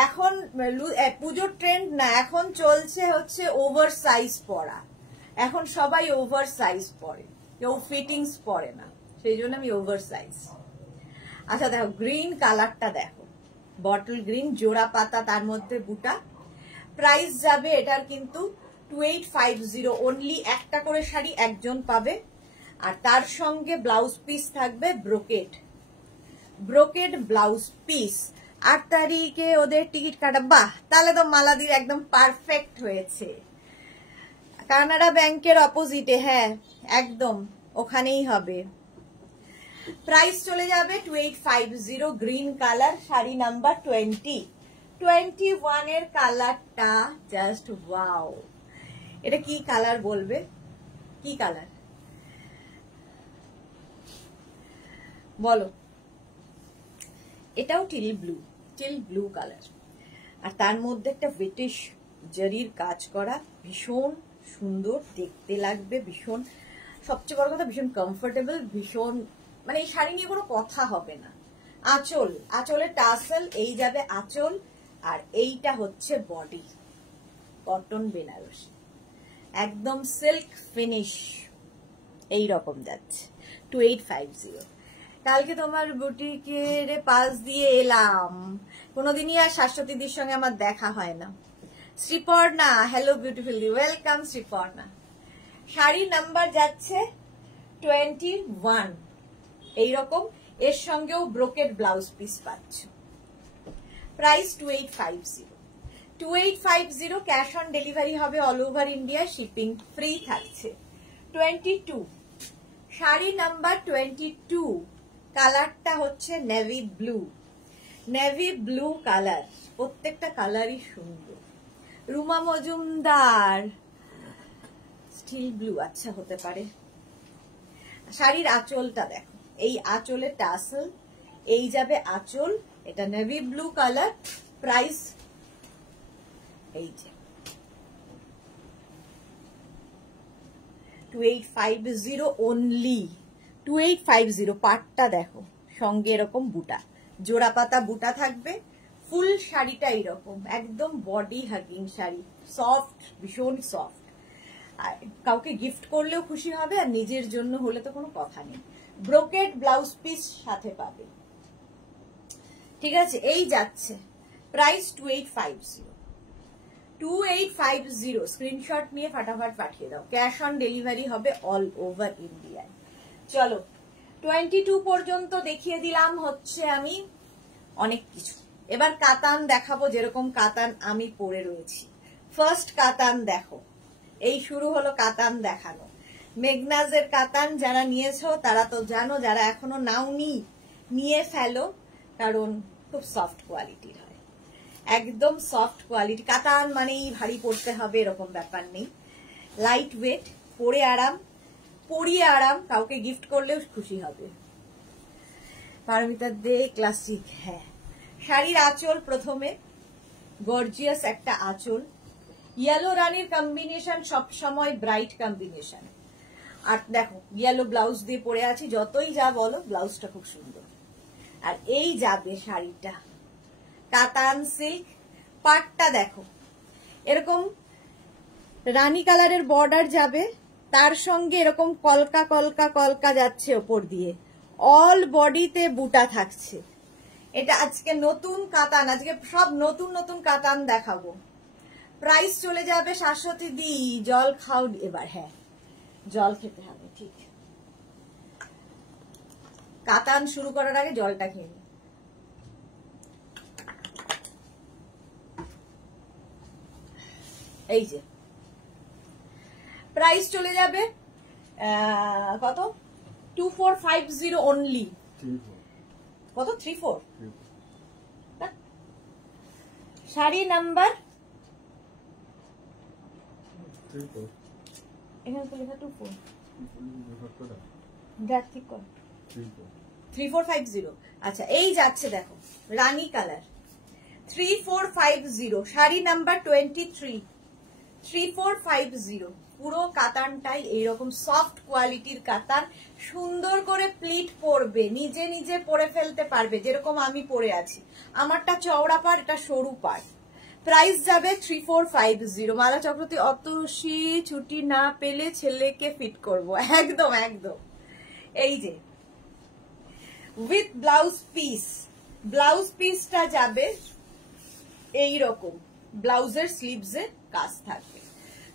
এখন পুজোর ট্রেন্ড না, এখন চলছে হচ্ছে ওভার সাইজ পরা, এখন সবাই ওভার সাইজ পরে, কেউ ফিটিংস পরে না, সেই জন্য আমি ওভার সাইজ। আচ্ছা দেখো গ্রিন কালারটা দেখো, বটল গ্রিন, জোড়া পাতা, তার মধ্যে বুটা। প্রাইস যাবে এটার কিন্তু 2850 অনলি। একটা করে শাড়ি একজন পাবে, আর তার সঙ্গে ব্লাউজ পিস থাকবে ব্রোকেড, ব্রোকেড ব্লাউজ পিস। 8 তারিখে ওদের টিকিট কাটা। বাহ, তাহলে তো মালাদির একদম পারফেক্ট হয়েছে। কানাডা ব্যাংকের অপোজিটে, হ্যাঁ একদম ওখানেই হবে। প্রাইস চলে যাবে 2850, গ্রিন কালার, শাড়ি নাম্বার 21 এর কালারটা জাস্ট ওয়াও। এটা কি কালার বলবে, কি কালার বলো? এটাও টিল ব্লু কালার, আর তার মধ্যে একটা ব্রিটিশ জরির কাজ করা, ভীষণ সুন্দর দেখতে লাগবে, ভীষণ, সবচেয়ে বড় কথা ভীষণ কমফোর্টেবল, ভীষণ, মানে এই শাড়ি নিয়ে কোনো কথা হবে না। আঁচলের টাসেল, এই যাবে আঁচল, আর এইটা হচ্ছে বডি, কটন বেনারসি, একদম সিল্ক ফিনিশ, এই রকম যাচ্ছে 2850। কালকে তোমার বুটিকের পাশ দিয়ে এলাম, কোনোদিনই আর শাশ্বতীদির সঙ্গে আমার দেখা হয় না। শ্রীপর্ণা, হ্যালো বিউটিফুল দি, ওয়েলকাম শ্রীপর্ণা। শাড়ির নাম্বার যাচ্ছে 21, এইরকম, এর সঙ্গেও ব্রোকেড ব্লাউজ পিস পাচ্ছ। প্রাইস 2850, ক্যাশ অন ডেলিভারি হবে all over India, shipping free থাকছে। 22, শাড়ি নাম্বার 22, কালারটা হচ্ছে নেভি ব্লু কালার, প্রত্যেকটা কালারই সুন্দর। রুমা মজুমদার, স্টিল ব্লু, আচ্ছা হতে পারে। শাড়ির আঁচলটা দেখো, এই আঁচলের টাসেল, এই যাবে আঁচল, এটা নেভি ব্লু কালার। প্রাইস এই যে 2850 অনলি, 2850। পাটটা দেখো, সঙ্গে এরকম বুটা, জোড়া পাতা বুটা থাকবে, ফুল শাড়িটা এইরকম একদম বডি হাগিং শাড়ি, সফট, ভীষণ সফট, আর কাউকে গিফট করলেও খুশি হবে, আর নিজের জন্য হলে তো কোনো কথা নেই। ব্রোকেড ব্লাউজ পিস সাথে পাবে, ঠিক আছে? এই যাচ্ছে, প্রাইস 2850, স্ক্রিনশট নিয়ে ফাটাফাট পাঠিয়ে দাও, ক্যাশ অন ডেলিভারি হবে অল ওভার ইন্ডিয়ায়। চলো 22 পর্যন্ত দেখিয়ে দিলাম হচ্ছে আমি অনেক কিছু, এবার কাতান দেখাবো, যেরকম কাতান আমি পরে রয়েছি। ফার্স্ট কাতান দেখো, এই শুরু হলো কাতান দেখানো। মেঘনাজের কাতান যারা নিয়েছো তারা তো জানো, যারা এখনো নাওনি নিয়ে ফেলো, কারণ খুব সফট কোয়ালিটির হয়, একদম সফট কোয়ালিটি। কাতান মানেই ভারী পড়তে হবে এরকম ব্যাপার নেই, লাইট ওয়েট, পরিয়ে আরাম, কাউকে গিফট করলেও খুশি হবে। পারমিতা দে ক্লাসিক, হ্যাঁ। শাড়ির আঁচল প্রথমে, গর্জিয়াস একটা আঁচল, ইয়েলো রানীর কম্বিনেশন সবসময় ব্রাইট কম্বিনেশন, আর দেখো ইয়েলো ব্লাউজ দিয়ে পরে আছি, যতই যা বলো ব্লাউজটা খুব সুন্দর। আর এই যাবে শাড়িটা কাতান সিল্ক, পাটটা দেখো এরকম রানী কালারের বর্ডার যাবে, তার সঙ্গে এরকম কলকা কলকা কলকা যাচ্ছে ওপর দিয়ে, অল বডিতে বুটা থাকছে। এটা আজকে নতুন কাতান, আজকে সব নতুন নতুন কাতান দেখাবো। প্রাইস চলে যাবে শাশ্বতী দি, জল খাও এবার, হ্যাঁ জল খেতে হবে, ঠিক। কাতান শুরু করার আগে জলটা খেয়ে নি। এই যে প্রাইস চলে যাবে কত, 2450 অনলি। কত, 34? শাড়ি নাম্বার, এখানে তো লেখা 24, দেখ ঠিক কর, 3450। আচ্ছা এই যাচ্ছে দেখো রানী কালার, 3450, শাড়ি নাম্বার 23, 3450। পুরো কাতানটাই এইরকম সফট কোয়ালিটির কাতান, সুন্দর করে প্লিট পরবে, নিজে নিজে পরে ফেলতে পারবে, যেরকম আমি পরে আছি। আমারটা চওড়া পাড়, এটা সরু পাড়। প্রাইস যাবে 3450। মালা চক্রবর্তী, অতসী ছুটি না পেলে ছেলেকে ফিট করব, একদম একদম। এই যে উইথ ব্লাউজ পিসটা যাবে এইরকম, ব্লাউজের স্লিভসে কাজ থাকবে।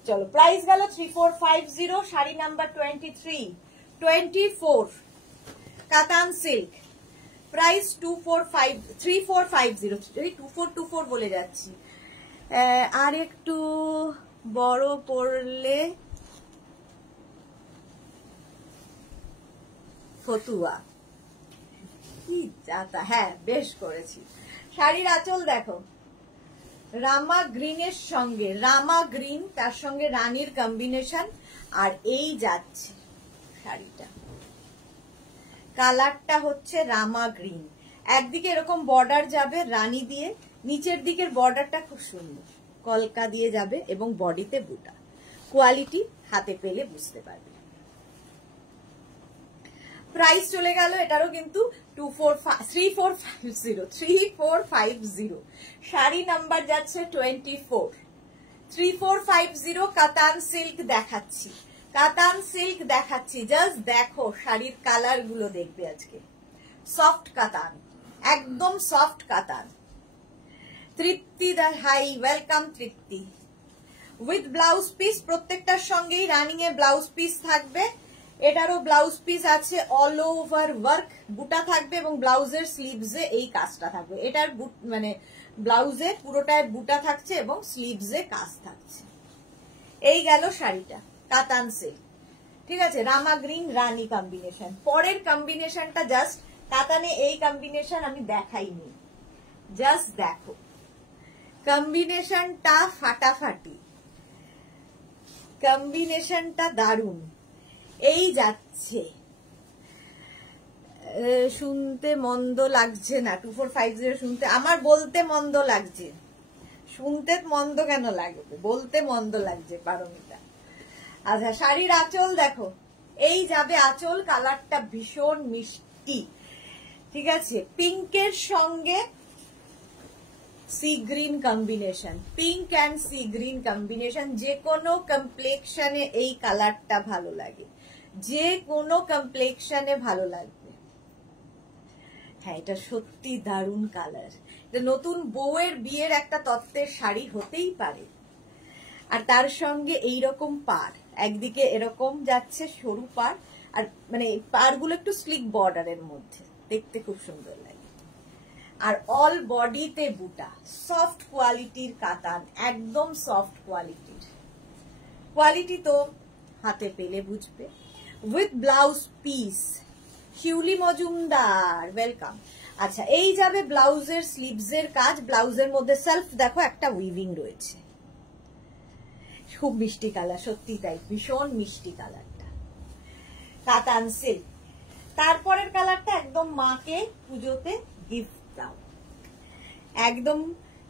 চলো প্রাইস গেল 3450, শাড়ি নাম্বার 23, 24 কাতান সিল্ক, প্রাইস 3450 2424 বলে যাচ্ছি। আর একটু বড় পড়লে ফতুয়া কি যাতা, হ্যাঁ বেশ করেছি। শাড়ির আঁচল দেখো, রামা গ্রিনের সঙ্গে, রামা গ্রিন তার সঙ্গে রানীর কম্বিনেশন, আর এই যাচ্ছে শাড়িটা, কালারটা হচ্ছে রামা গ্রিন। একদিকে এরকম বর্ডার যাবে রানী দিয়ে, নিচের দিকের বর্ডারটা খুব সুন্দর কলকা দিয়ে যাবে এবং বডিতে বুটা। কোয়ালিটি হাতে পেলে বুঝতে পারবে। প্রাইস চলে গেল এটারও কিন্তু 3450 শাড়ি নাম্বার যাচ্ছে 24। 3450 কাতান সিল্ক দেখাচ্ছি, কাতান সিল্ক দেখাচ্ছি। জাস্ট দেখো শাড়ির কালার গুলো দেখবে আজকে। সফট কাতান, একদম সফট কাতান। Tripti hi, welcome Tripti. With blouse piece, প্রত্যেকটার সঙ্গেই রানিং এ ব্লাউজ পিস থাকবে। এটারও ব্লাউজ পিস আছে, অল ওভার ওয়ার্ক, বুটা থাকবে এবং ব্লাউজের স্লিভসে এই কাজটা থাকবে। এটার মানে ব্লাউজে পুরোটায় বুটা থাকছে এবং স্লিভসে কাজ থাকছে। এই গেল শাড়িটা, কাতান সিল্ক। ঠিক আছে, রামা গ্রিন রানী কম্বিনেশন। পরের কম্বিনেশনটা জাস্ট কাতানে এই কম্বিনেশন আমি দেখাইনি, জাস্ট দেখো কম্বিনেশনটা ফাটাফাটি, কম্বিনেশনটা দারুণ। এই যাচ্ছে, শুনতে মন্দ লাগছে না 2450 শুনতে, আমার বলতে মন্দ লাগছে, শুনতে মন্দ কেন লাগবে, বলতে মন্দ লাগছে পারমিতা। আচ্ছা শাড়ির আঁচল দেখো, এই যাবে আঁচল, কালারটা ভীষণ মিষ্টি। ঠিক আছে, পিঙ্কের সঙ্গে sea green combination, pink and sea green combination. যে কোনো কমপ্লেক্সনে এই কালারটা ভালো লাগে, যে কোনো কমপ্লেক্সনে ভালো লাগবে। হ্যাঁ এটা সত্যি দারুণ কালার, এটা নতুন বউয়ের বিয়ের একটা তত্ত্বের শাড়ি হতেই পারে। আর তার সঙ্গে এইরকম পাড়, একদিকে এরকম যাচ্ছে সরু পাড়, আর মানে পাড়গুলো একটু স্লিক বর্ডারের মধ্যে, দেখতে খুব সুন্দর লাগে। আর অল বডিতে বুটা, সফট কোয়ালিটির কাতান, একদম সফট কোয়ালিটির। কোয়ালিটি তো হাতে পেলে বুঝবে। With blouse piece, Shiuli Majumdar welcome. আচ্ছা এই যাবে ব্লাউজের স্লিভসের কাজ, ব্লাউজের মধ্যে সেলফ দেখো একটা উইভিং রয়েছে, খুব মিষ্টি কালার, সত্যি তাই ভীষণ মিষ্টি কালারটা, কাতান সিল্ক। তারপরের কালারটা একদম মাকে পুজোতে গিফট দাও, একদম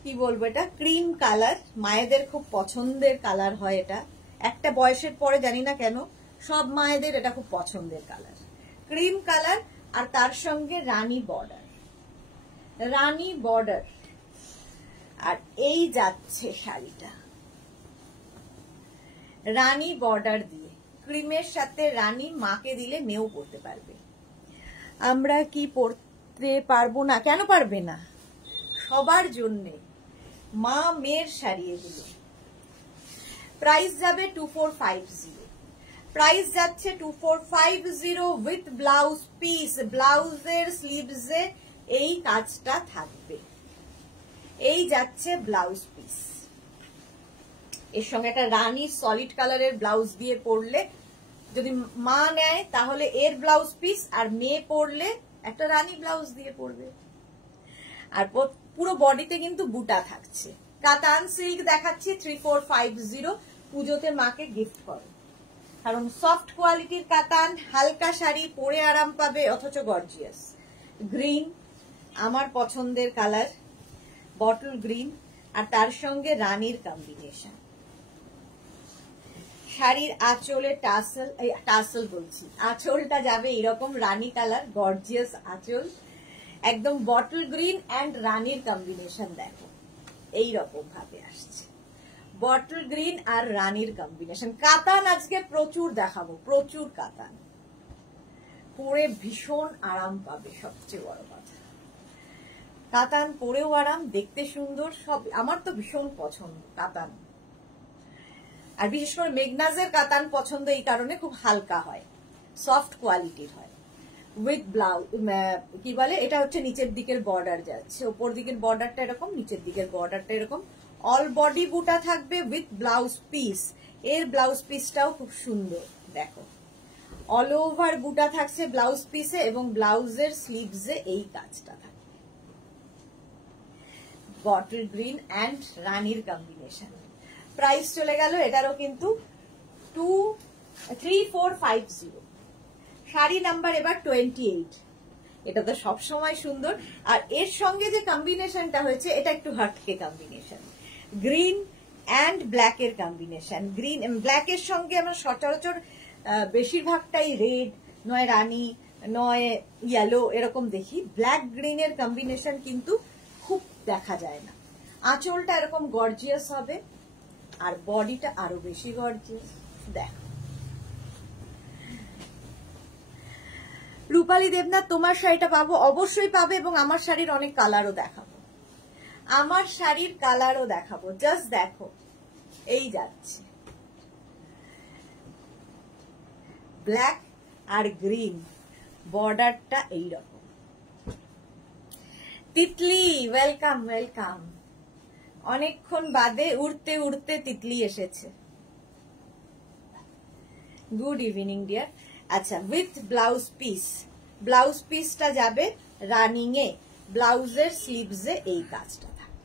কি বলবো, এটা ক্রিম কালার, মায়েদের খুব পছন্দের কালার হয় এটা। একটা বয়সের পরে জানি না কেন সব মায়েদের এটা খুব পছন্দের কালার, ক্রিম কালার। আর তার সঙ্গে রানী বর্ডার, রানী বর্ডার। আর এই যাচ্ছে শাড়িটা রানী বর্ডার দিয়ে, ক্রিমের সাথে রানী, মাকে দিলে মেয়েও পরতে পারবে। আমরা কি পরতে পারবো না? কেন পারবে না, সবার জন্যে মা মেয়ের শাড়ি এগুলো। প্রাইস যাবে 2450, প্রাইস যাচ্ছে 2450 উইথ ব্লাউজ পিস। ব্লাউজের স্লিভসে এই কাজটা থাকবে, এই যাচ্ছে ব্লাউজ পিস। এর সঙ্গে একটা রানী সলিড কালারের ব্লাউজ দিয়ে পরলে, যদি মা নেয় তাহলে এর ব্লাউজ পিস, আর মেয়ে পরলে একটা রানী ব্লাউজ দিয়ে পরবে। আর পুরো বডিতে কিন্তু বুটা থাকছে। কাতান সিল্ক দেখাচ্ছি 3450, পুজোতে মাকে গিফট করো, কারণ সফট কোয়ালিটির কাতান, হালকা শাড়ি পরে আরাম পাবে, অথচ গর্জিয়াস। গ্রিন আমার পছন্দের কালার, বটল গ্রিন, আর তার সঙ্গে রানীর কম্বিনেশন। শাড়ির আঁচলে টাসেল, টাসেল বলছি, আঁচলটা যাবে এরকম রানী কালার, গর্জিয়াস আঁচল, একদম বটল গ্রিন অ্যান্ড রানীর কম্বিনেশন। দেখো এইরকম ভাবে আসছে, বটল গ্রিন আর রানীর কম্বিনেশন। কাতান আজকে প্রচুর দেখাবো, প্রচুর কাতান, পরে ভীষণ আরাম পাবে। সবচেয়ে বড় কথা, কাতান পরেও আরাম, দেখতে সুন্দর, সব আমার তো ভীষণ পছন্দ কাতান। আর বিশেষ করে মেঘনাজের কাতান পছন্দ এই কারণে, খুব হালকা হয়, সফট কোয়ালিটির হয়। উইথ ব্লাউজ, কি বলে এটা হচ্ছে নিচের দিকের বর্ডার যাচ্ছে, ওপর দিকের বর্ডারটা এরকম, নিচের দিকের বর্ডারটা এরকম, অল বডি বুটা থাকবে উইথ ব্লাউজ পিস। এর ব্লাউজ পিসটাও খুব সুন্দর, দেখো অল ওভার বুটা থাকছে ব্লাউজ পিসে এবং ব্লাউজের স্লিভসে এই কাজটা থাকে। বটল গ্রিন অ্যান্ড রানীর কম্বিনেশন। প্রাইস চলে গেল এটারও কিন্তু 3450। শাড়ি নাম্বার এবার 28। এটা তো সবসময় সুন্দর। আর এর সঙ্গে যে কম্বিনেশনটা হয়েছে এটা একটু হটকে কম্বিনেশন, গ্রিন অ্যান্ড ব্ল্যাক এর কম্বিনেশন। গ্রিন ব্ল্যাকের সঙ্গে আমরা সচরাচর বেশিরভাগটাই রেড, নয় রানী, নয় ইয়েলো এরকম দেখি। ব্ল্যাক গ্রিনের কম্বিনেশন কিন্তু খুব দেখা যায় না। আঁচলটা এরকম গর্জিয়াস হবে আর বডিটা আরো বেশি গর্জিয়াস। দেখ রূপালী দেবনাথ, তোমার শাড়িটা পাবো, অবশ্যই পাবে, এবং আমার শাড়ির অনেক কালারও দেখাবো, আমার শাড়ির কালারও দেখাবো। জাস্ট দেখো এই যাচ্ছে ব্ল্যাক আর গ্রিন, বর্ডারটা এইরকম। তিতলি ওয়েলকাম ওয়েলকাম, অনেকক্ষণ বাদে উড়তে উড়তে তিতলি এসেছে। Good evening deer. আচ্ছা, উইথ ব্লাউজ পিস, ব্লাউজ পিসটা যাবে রানিং এ, ব্লাউজের স্লিভসে এই কাজটা থাকে।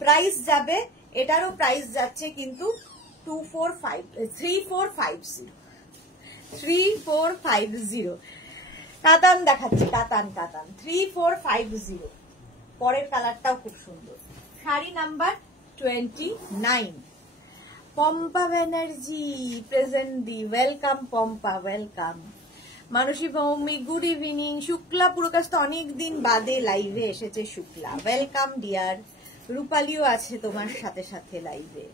প্রাইস যাবে, এটারও প্রাইস যাচ্ছে কিন্তু 3450। কাতান দেখাচ্ছি, কাতান কাতান 3450। পরের কালারটাও খুব সুন্দর। শাড়ি নাম্বার 29। পম্পা ব্যানার্জি প্রেজেন্ট দি, ওয়েলকাম পম্পা, ওয়েলকাম। মানসী ভৌমি গুড ইভিনিং। শুক্লা পুরকাশ তো অনেকদিন বাদে লাইভে এসেছে, শুক্লা ওয়েলকাম ডিয়ার। রূপালীও আছে তোমার সাথে সাথে লাইভে।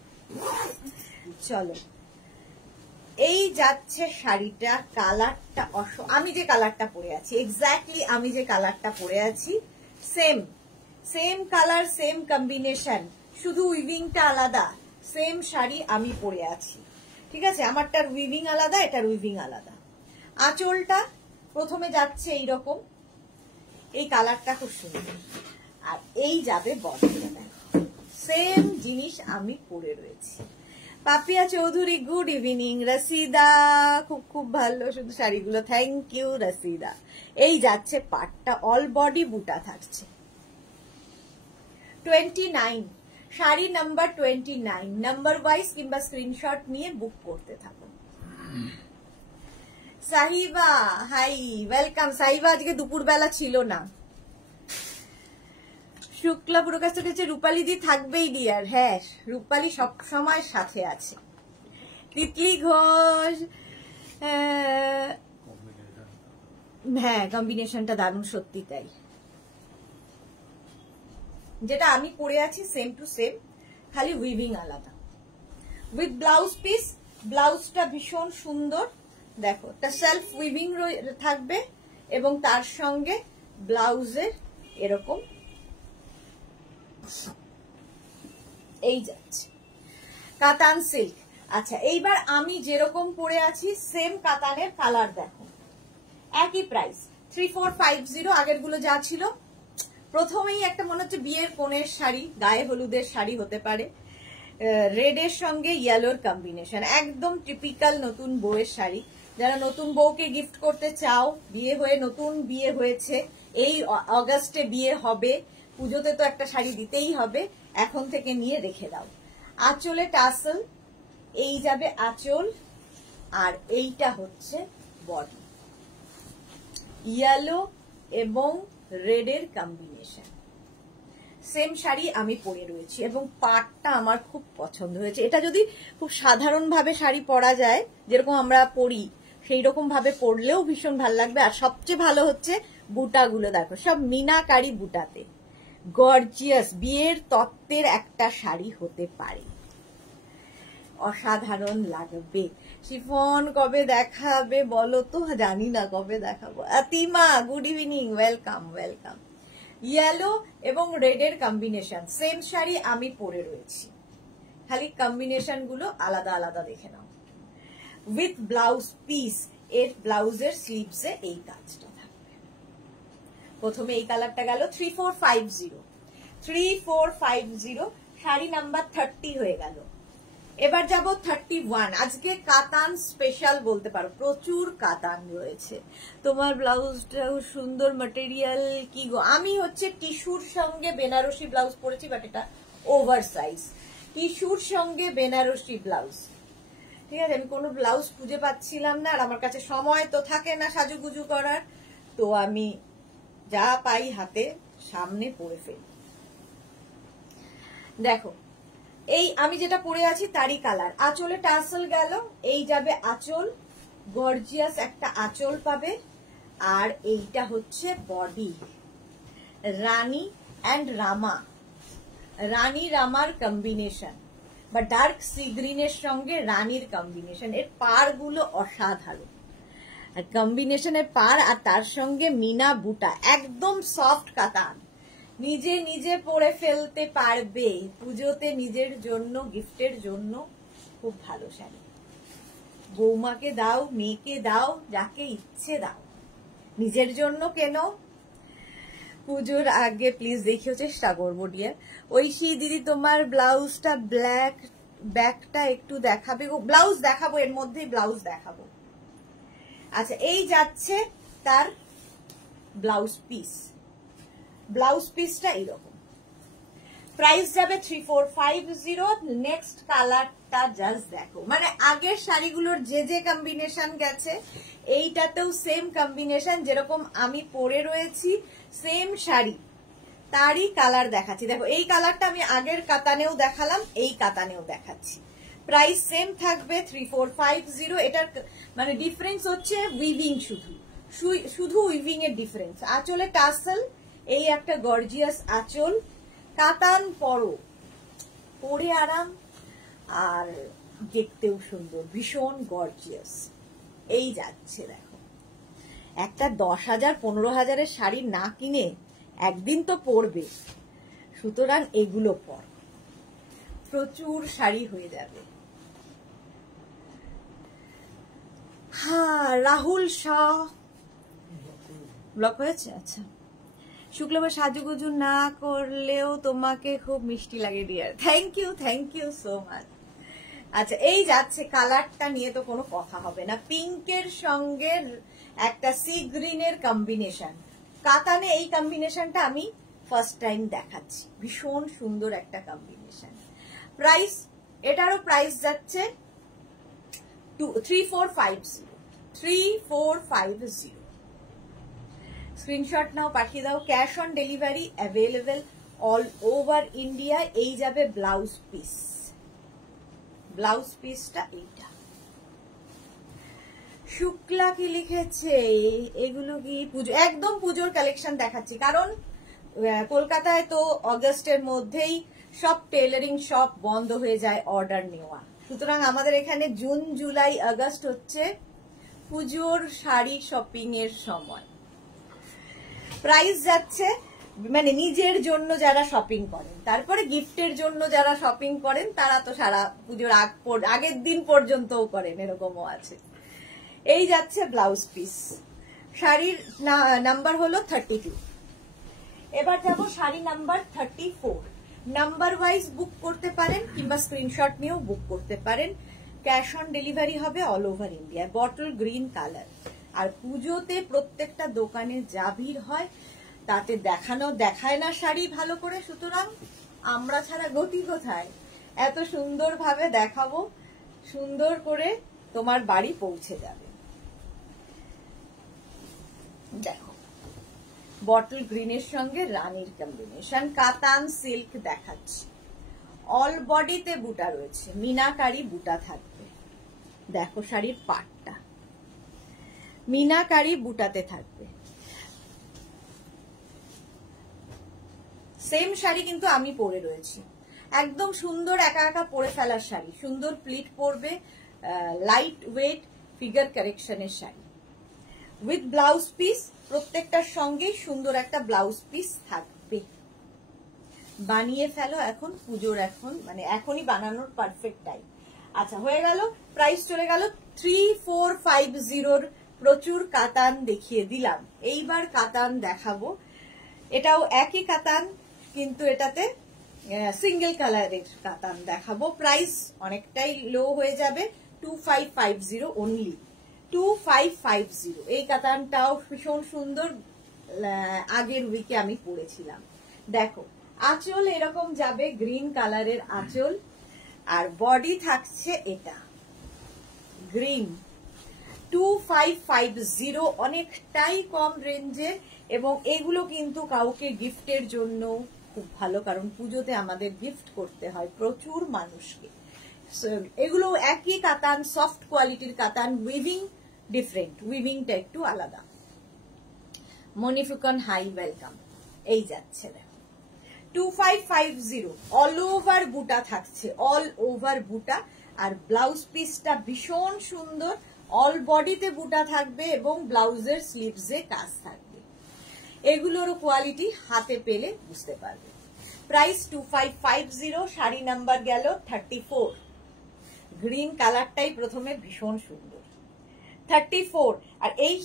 চলো এই যাচ্ছে শাড়িটা, কালারটা আমি যে কালারটা পরে আছি, এক্স্যাক্টলি আমি যে কালারটা পরে আছি, সেম কালার, সেম কম্বিনেশন, শুধু উইভিংটা আলাদা। সেম শাড়ি আমি পরে আছি, ঠিক আছে? আমারটার উইভিং আলাদা, এটার উইভিং আলাদা। আঁচলটা প্রথমে যাচ্ছে এইরকম, এই কালারটা খুব সুন্দর, আর এই যাবে বডিটা, দেখো সেম জিনিস আমি পরে রয়েছি। Papiya Chowdhury good evening. রসিদা খুব খুব ভালো শুধু শাড়িগুলো, থ্যাংক ইউ রসিদা। এই যাচ্ছে পাটটা, অল বডি বুটা থাকছে। 29 শাড়ি নাম্বার 29, নাম্বার ওয়াইজ কিংবা স্ক্রিনশট নিয়ে বুক করতে থাকুন। Sahiba hi welcome. সাহিবা আজকে দুপুরবেলা ছিল না। শুক্লা পুরকাশ থেকে রূপালী দি থাকবেই ডিয়ার, হ্যাঁ রূপালী সব সময় সাথে আছে। তিতলি ঘোষ, হ্যাঁ কম্বিনেশনটা দারুণ, সত্যি তাই। যেটা আমি পরে আছি সেম টু সেম, খালি উইভিং আলাদা। উইথ ব্লাউজ পিস, ব্লাউজটা ভীষণ সুন্দর, দেখো একটা সেলফ উইভিং থাকবে এবং তার সঙ্গে ব্লাউজের এরকম এই যাচ্ছে কাতান সিল্ক। আচ্ছা এইবার আমি যেরকম পরে আছি সেম কাতানের কালার দেখো, একই প্রাইস 3450। আগের গুলো যা ছিল, প্রথমেই একটা মনে হচ্ছে বিয়ের কোণের শাড়ি, গায়ে হলুদের শাড়ি হতে পারে, রেডের সঙ্গে ইয়েলোর কম্বিনেশন, একদম টিপিক্যাল নতুন বউয়ের শাড়ি। যারা নতুন বউকে গিফট করতে চাও, বিয়ে হয়ে নতুন বিয়ে হয়েছে, এই অগাস্টে বিয়ে হবে, পুজোতে তো একটা শাড়ি দিতেই হবে, এখন থেকে নিয়ে রেখে দাও। আঁচলে টাসেল, এই যাবে আঁচল, আর এইটা হচ্ছে বডি, ইয়েলো এবং রেডের কম্বিনেশন। সেম শাড়ি আমি পরে রয়েছি এবং পাটটা আমার খুব পছন্দ হয়েছে। এটা যদি খুব সাধারণ ভাবে শাড়ি পরা যায়, যেরকম আমরা পরি সেই রকম ভাবে পরলেও ভীষণ ভালো লাগবে। আর সবচেয়ে ভালো হচ্ছে বুটাগুলো দেখো, সব মিনাকারি বুটাতে, গর্জিয়াস, বিয়ের তত্ত্বের একটা শাড়ি হতে পারে, অসাধারণ লাগবে। শিফন কবে দেখাবে বলো তো, জানি না কবে দেখাবো। Atima good evening, welcome welcome. Yellow এবং রেডের কম্বিনেশন, সেম শাড়ি আমি পরে রয়েছি, খালি কম্বিনেশন গুলো আলাদা আলাদা দেখে নাও। উইথ ব্লাউজ পিস, এর ব্লাউজের স্লিভসে এই কাজটা থাকবে। প্রথমে এই কালারটা গেল 3450, 3450 শাড়ি নাম্বার 30 হয়ে গেল। এবার যাব 31। আজকে কাতান স্পেশাল বলতে পারো, প্রচুর কাতান রয়েছে। তোমার ব্লাউজটাও সুন্দর, ম্যাটেরিয়াল কি গো, আমি হচ্ছে টিস্যুর সঙ্গে বেনারসি ব্লাউজ পরেছি, বাট এটা ওভার সাইজ। টিস্যুর সঙ্গে বেনারসি ব্লাউজ, ঠিক আছে। আমি কোনো ব্লাউজ খুঁজে পাচ্ছিলাম না, আর আমার কাছে সময় তো থাকে না সাজুগুজু করার, তো আমি যা পাই হাতে সামনে পরে ফেলি। দেখো এই আমি যেটা পরে আছি তারই কালার। আঁচলে টাসেল গেল, এই যাবে আঁচল, গর্জিয়াস একটা আঁচল পাবে। আর এইটা হচ্ছে বডি, রানী অ্যান্ড রামা, রানী রামার কম্বিনেশন বা ডার্ক সি গ্রিনের সঙ্গে রানীর কম্বিনেশন। এর পার গুলো অসাধারণ, আর কম্বিনেশনের পার আর তার সঙ্গে মিনা বুটা, একদম সফট কাতান, নিজে নিজে পরে ফেলতে পারবে পুজোতে, নিজের জন্য, গিফটের জন্য খুব ভালো শাড়ি। বৌমাকে দাও, মেয়েকে দাও, যাকে ইচ্ছে দাও, নিজের জন্য কেন। পুজোর আগে প্লিজ দেখিও, চেষ্টা করবো ডিয়ার। ঐশী দিদি তোমার ব্লাউজটা ব্ল্যাক, ব্যাকটা একটু দেখাবে গো। ব্লাউজ দেখাবো, এর মধ্যেই ব্লাউজ দেখাবো। আচ্ছা এই যাচ্ছে তার ব্লাউজ পিস, ব্লাউজ পিসটা এইরকম। প্রাইস যাবে 3450। নেক্সট কালারটা জাস্ট দেখো, মানে আগের শাড়িগুলোর যে যে কম্বিনেশন গেছে এইটাতেও সেম কম্বিনেশন, যেরকম আমি পরে রয়েছি সেম শাড়ি তারই কালার দেখাচ্ছি। দেখো এই কালারটা আমি আগের কাতানেও দেখালাম, এই কাতানেও দেখাচ্ছি। প্রাইস সেম থাকবে 3450। এটার মানে ডিফারেন্স হচ্ছে উইভিং, শুধু উইভিং এর ডিফারেন্স। আঁচলে টাসেল, এই একটা গর্জিয়াস আঁচল, কাতান পরে আরাম, আর দেখতেও সুন্দর, ভীষণ গর্জিয়াস। এই যাচ্ছে দেখো, একটা 10,000 15,000-এর শাড়ি না কিনে একদিন তো পরবে, সুতরাং এগুলো পর, প্রচুর শাড়ি হয়ে যাবে। হ্যাঁ রাহুল শাহ ব্লক হয়েছে। আচ্ছা, শুক্লবার সাজুগুজু না করলেও তোমাকে খুব মিষ্টি লাগে dear, thank you so much. আচ্ছা এই যাচ্ছে, কালারটা নিয়ে তো কোনো কথা হবে না, পিঙ্কের সঙ্গে একটা সি গ্রিনের কম্বিনেশন। কাতানে এই কম্বিনেশনটা আমি ফার্স্ট টাইম দেখাচ্ছি, ভীষণ সুন্দর একটা কম্বিনেশন। প্রাইস, এটারও প্রাইস যাচ্ছে 3450। স্ক্রিনশট নাও, পাঠিয়ে দাও। Cash on delivery available all over India. এই যাবে ব্লাউজ পিস, ব্লাউজ পিসটা এইটা। শুক্লা কি লিখেছে, এগুলো কি পুজো, একদম পুজোর কালেকশন দেখাচ্ছি, কারণ কলকাতায় তো অগস্টের মধ্যেই সব টেলারিং শপ বন্ধ হয়ে যায় অর্ডার নেওয়া, সুতরাং আমাদের এখানে জুন জুলাই আগস্ট হচ্ছে পুজোর শাড়ি শপিং এর সময়। প্রাইস যাচ্ছে, মানে নিজের জন্য যারা শপিং করেন, তারপরে গিফটের জন্য যারা শপিং করেন, তারা তো সারা পুজোর আগের দিন পর্যন্তও করেন, এরকমও আছে। এই যাচ্ছে ব্লাউজ পিস, শাড়ির নাম্বার হলো 32। এবার যাব sari number 34। Number wise book করতে পারেন কিংবা স্ক্রিনশট নিয়েও বুক করতে পারেন। ক্যাশ অন ডেলিভারি হবে all over India. Bottle green colour, আর পুজোতে প্রত্যেকটা দোকানে যা ভিড় হয় তাতে দেখায় না শাড়ি ভালো করে, সুতরাং আমরা ছাড়া গতি কোথায়, এত সুন্দরভাবে দেখাবো, সুন্দর করে তোমার বাড়ি পৌঁছে যাবে। দেখো বটল গ্রিনের সঙ্গে রানীর কম্বিনেশন, কাতান সিল্ক দেখাচ্ছি। অল বডিতে বুটা রয়েছে, মিনাকারি বুটা থাকবে। দেখো শাড়ির পাটটা মিনাকারি বুটাতে থাকবে। সেম শাড়ি কিন্তু আমি পরে রয়েছি, একদম সুন্দর একা একা পরে ফেলার শাড়ি, সুন্দর প্লিট পরবে, লাইট ওয়েট ফিগার কারেকশনের শাড়ি উইথ ব্লাউজ পিস। প্রত্যেকটার সঙ্গে সুন্দর একটা ব্লাউজ পিস থাকবে। বানিয়ে ফেলো এখন, পুজোর এখন মানে এখনই বানানোর পারফেক্ট টাইম। আচ্ছা হয়ে গেল, প্রাইস চলে গেল 3450-র প্রচুর কাতান দেখিয়ে দিলাম, এইবার কাতান দেখাবো। এটাও একই কাতান, কিন্তু এটাতে সিঙ্গেল কালারের কাতান দেখাবো। প্রাইস অনেকটাই লো হয়ে যাবে, 2550 অনলি, 2550। এই কাতানটাও ভীষণ সুন্দর, আগের উইকে আমি পরেছিলাম। দেখো আঁচল এরকম যাবে, গ্রিন কালারের আঁচল, আর বডি থাকছে এটা গ্রিন। 2550, অনেকটাই কম রেঞ্জে, এবং এগুলো কিন্তু কাউকে গিফটের জন্য খুব ভালো, কারণ পুজোতে আমাদের গিফট করতে হয় প্রচুর মানুষকে। এগুলো একই কাতান, সফট কোয়ালিটির কাতান, উইভিং ডিফারেন্ট, উইভিংটা একটু আলাদা। মনিফুকন হাই ওয়েলকাম। এই যাচ্ছে দেখো 2550, অল ওভার বুটা থাকছে, অল ওভার বুটা, আর ব্লাউজ পিসটা ভীষণ সুন্দর, অল বডিতে বুটা থাকবে এবং ব্লাউজের স্লিভসে কাজ থাকবে। এগুলোরও কোয়ালিটি হাতে পেলে বুঝতে পারবে। প্রাইস 2550। শাড়ি নাম্বার গেল 34। গ্রিন কালারটাই প্রথমে ভীষণ সুন্দর, 34। আর এই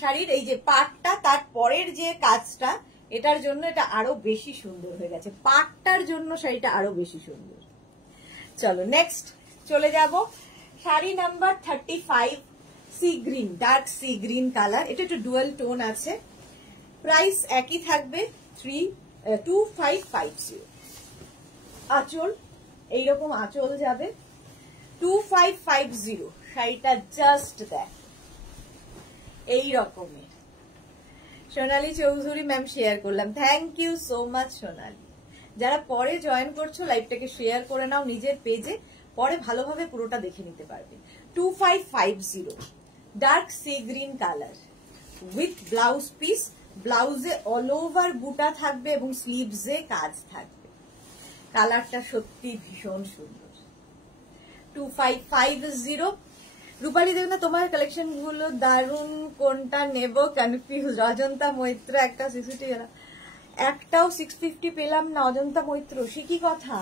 শাড়ির এই যে পাটটা, তার পরের যে কাজটা, এটার জন্য এটা আরো বেশি সুন্দর হয়ে গেছে, পাটটার জন্য শাড়িটা আরো বেশি সুন্দর। চলো নেক্সট চলে যাব। Sari number 35, C green, dark sea green colour, এটা একটু ডুয়াল টোন আছে। প্রাইস একই থাকবে 2550। আঁচল এইরকম আঁচল যাবে, 2550। শাড়িটা জাস্ট দেখ এই রকমের। সোনালী চৌধুরী ম্যাম শেয়ার করলাম, থ্যাংক ইউ সো মাচ সোনালী। যারা পরে জয়েন করছো লাইভটাকে শেয়ার করে নাও নিজের পেজে, পরে ভালোভাবে পুরোটা দেখে নিতে পারবে। 2550, dark sea green colour with blouse piece, ব্লাউজে অল ওভার বুটা থাকবে এবং স্লিভসে কাজ থাকবে। কালারটা সত্যি ভীষণ সুন্দর, 2550। রূপালী দেবনা, তোমার কালেকশন গুলো দারুন, কোনটা নেব কনফিউজ। অজন্তা মৈত্র একটা 650 গেল, একটাও 650 পেলাম না। অজন্তা মৈত্র, সে কি কথা,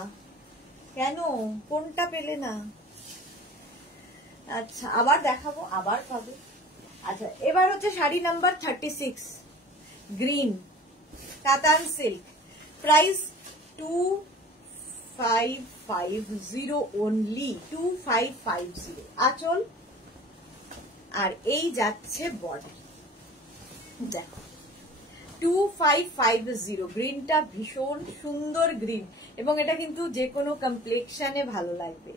কেন কোনটা পেলে না? আচ্ছা আবার দেখাবো, আবার পাবে। আচ্ছা এবার হচ্ছে শাড়ি নাম্বার 36, গ্রিন কাতান সিল্ক, প্রাইস 2550 অনলি, 2550। আঁচল আর এই যাচ্ছে বডি, দেখো 2550। গ্রিনটা ভীষণ সুন্দর গ্রিন, এবং এটা কিন্তু যে কোনো কমপ্লেক্সনে ভালো লাগবে।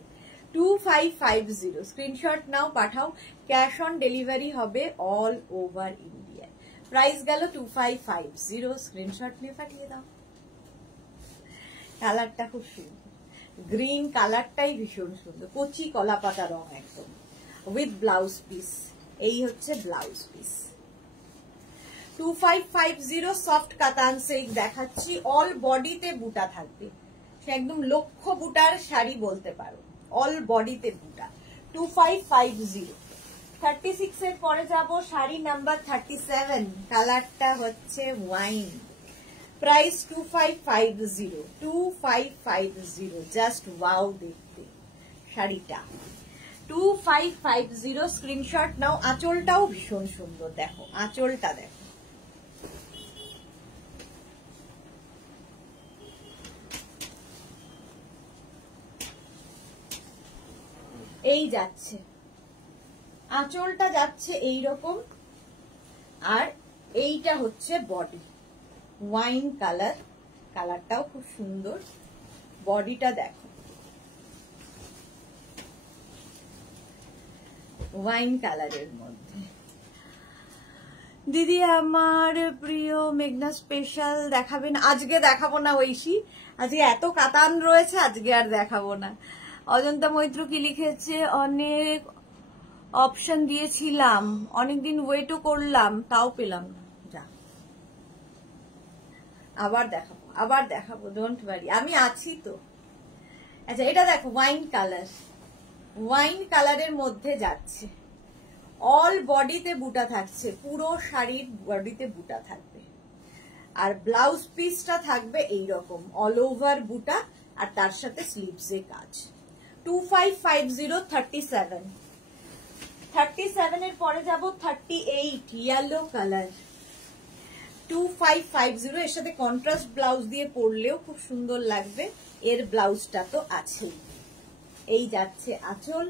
2550, স্ক্রিনশট নাও, পাঠাও। ক্যাশ অন ডেলিভারি হবে অল ওভার ইন্ডিয়া। প্রাইস গেল 2550, স্ক্রিনশট নিয়ে পাঠিয়ে দাও। কালারটা খুব সুন্দর, গ্রিন কালারটাই ভীষণ সুন্দর, কচি কলা পাতা রং একদম, উইথ ব্লাউজ পিস। এই হচ্ছে blouse piece. 2550, soft katan silk দেখাচ্ছি, অল বডিতে বুটা থাকবে, সে একদম লক্ষ বুটার শাড়ি বলতে পারো, অল বডিতে বুটা। 2550। 36 এর পরে যাব, শাড়ি নাম্বার 37, কালারটা হচ্ছে ওয়াইন, প্রাইস 2550, 2550। জাস্ট ওয়াও দেখতে শাড়িটা, 2550, স্ক্রিনশট নাও। আঁচলটাও ভীষণ সুন্দর, দেখো আঁচলটা দেখো, এই যাচ্ছে আঁচলটা যাচ্ছে এইরকম, আর এইটা হচ্ছে বডি, ওয়াইন কালার, কালারটাও খুব সুন্দর। বডিটা দেখো ওয়াইন কালারের মধ্যে। দিদি আমার প্রিয় মেঘনা স্পেশাল দেখাবেন? আজকে দেখাবো না ঐশী, আজকে এত কাতান রয়েছে, আজকে আর দেখাবো না। অজন্তা মৈত্র কি লিখেছে, অনেক অপশন দিয়েছিলাম, অনেকদিন ওয়েটও করলাম, তাও পেলাম না। যা, আবার দেখাবো, আবার দেখাবো, ডোন্ট ওয়ারি, আমি আছি তো। আচ্ছা এটা দেখো ওয়াইন কালার, ওয়াইন কালারের মধ্যে যাচ্ছে, অল বডিতে বুটা থাকছে, পুরো শাড়ির বডিতে বুটা থাকবে, আর ব্লাউজ পিসটা থাকবে এইরকম অল ওভার বুটা, আর তার সাথে স্লিভসে কাজ। 2550, 37। 37 এর পরে যাব 38 ইয়েলো কালার 2550। এর সাথে কন্ট্রাস্ট ব্লাউজ দিয়ে পরলেও খুব সুন্দর লাগবে। এর ব্লাউজটা তো আছেই। এই যাচ্ছে আঁচল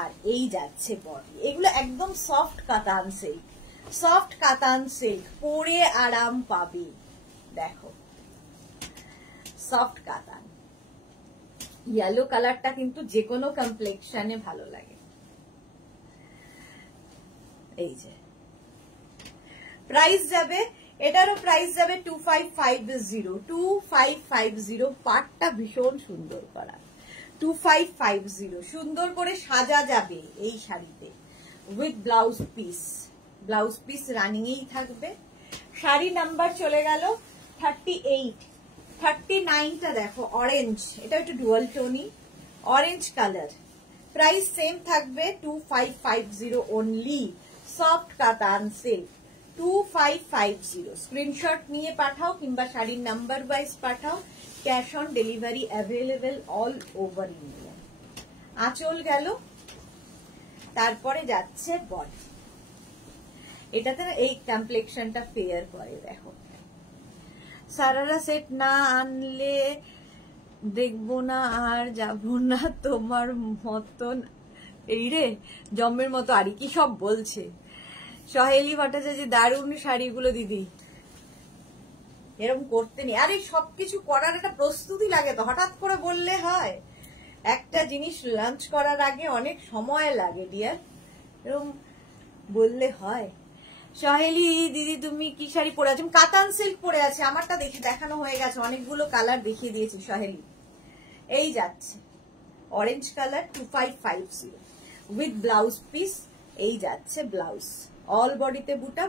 আর এই যাচ্ছে বডি। এগুলো একদম soft katan silk, soft katan silk, পরে আরাম পাবে। দেখো সফট কাতান, ইয়েলো কালারটা কিন্তু যে কোনো কমপ্লেক্সনে ভালো লাগে। এই যে প্রাইস যাবে, এটারও প্রাইস যাবে 2550। 2550 পাটটা ভীষণ সুন্দর করা। 2550 সুন্দর করে সাজা যাবে এই শাড়িতে with blouse piece. Blouse piece running এই থাকবে। শাড়ি নাম্বার চলে গেল 38। 39টা দেখো অরেঞ্জ, এটা একটু ডুয়াল টোনি অরেঞ্জ কালার। প্রাইস সেম থাকবে 2550 only. Soft katan silk 2550। Screenshot নিয়ে পাঠাও কিংবা শাড়ির নাম্বার ওয়াইজ পাঠাও। Cash on delivery available all over India. আঁচল গেল, তারপরে যাচ্ছে বডি। এটাতে না এই কমপ্লেক্সনটা ফেয়ার করে। দেখো সারারা সেট না আনলে দেখবো না আর যাবো না তোমার মতন। এই রে জম্মের মতো আর কি সব বলছে। সহেলি ভট্টাচার্য দারুণ শাড়িগুলো দিদি, এরকম করতে নেই। আরে সবকিছু করার একটা প্রস্তুতি লাগে তো, হঠাৎ করে বললে হয়? একটা জিনিস লঞ্চ করার আগে অনেক সময় লাগে ডিয়ার, এরকম বললে হয়? সহেলি দিদি তুমি কি শাড়ি পরে আছো? কাতান সিল্ক পরে আছে। আমারটা দেখে দেখানো হয়ে গেছে, অনেকগুলো কালার দেখিয়ে দিয়েছি সহেলি। এই যাচ্ছে orange colour 2550 with blouse piece. এই যাচ্ছে ব্লাউজ, অল বডিতে বুটা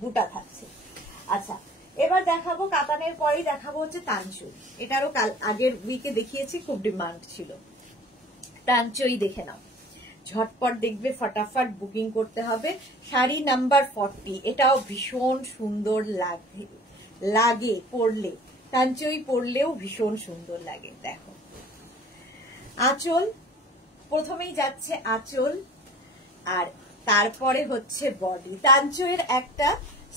বুটা থাকছে। আচ্ছা এবার দেখাবো কাতানের পরেই দেখাবো হচ্ছে তানচুই। এটারও আগের উইকে দেখিয়েছি, খুব ডিমান্ড ছিল। তানচুই দেখে নাও, ঝটপট দেখবে, ফটাফট বুকিং করতে হবে। শাড়ি নাম্বার 40, এটাও ভীষণ সুন্দর লাগে পরলে। তানচুই পরলেও ভীষণ সুন্দর লাগে। দেখো আঁচল, প্রথমেই যাচ্ছে আঁচল আর তারপরে হচ্ছে বডি। তানচুইয়ের একটা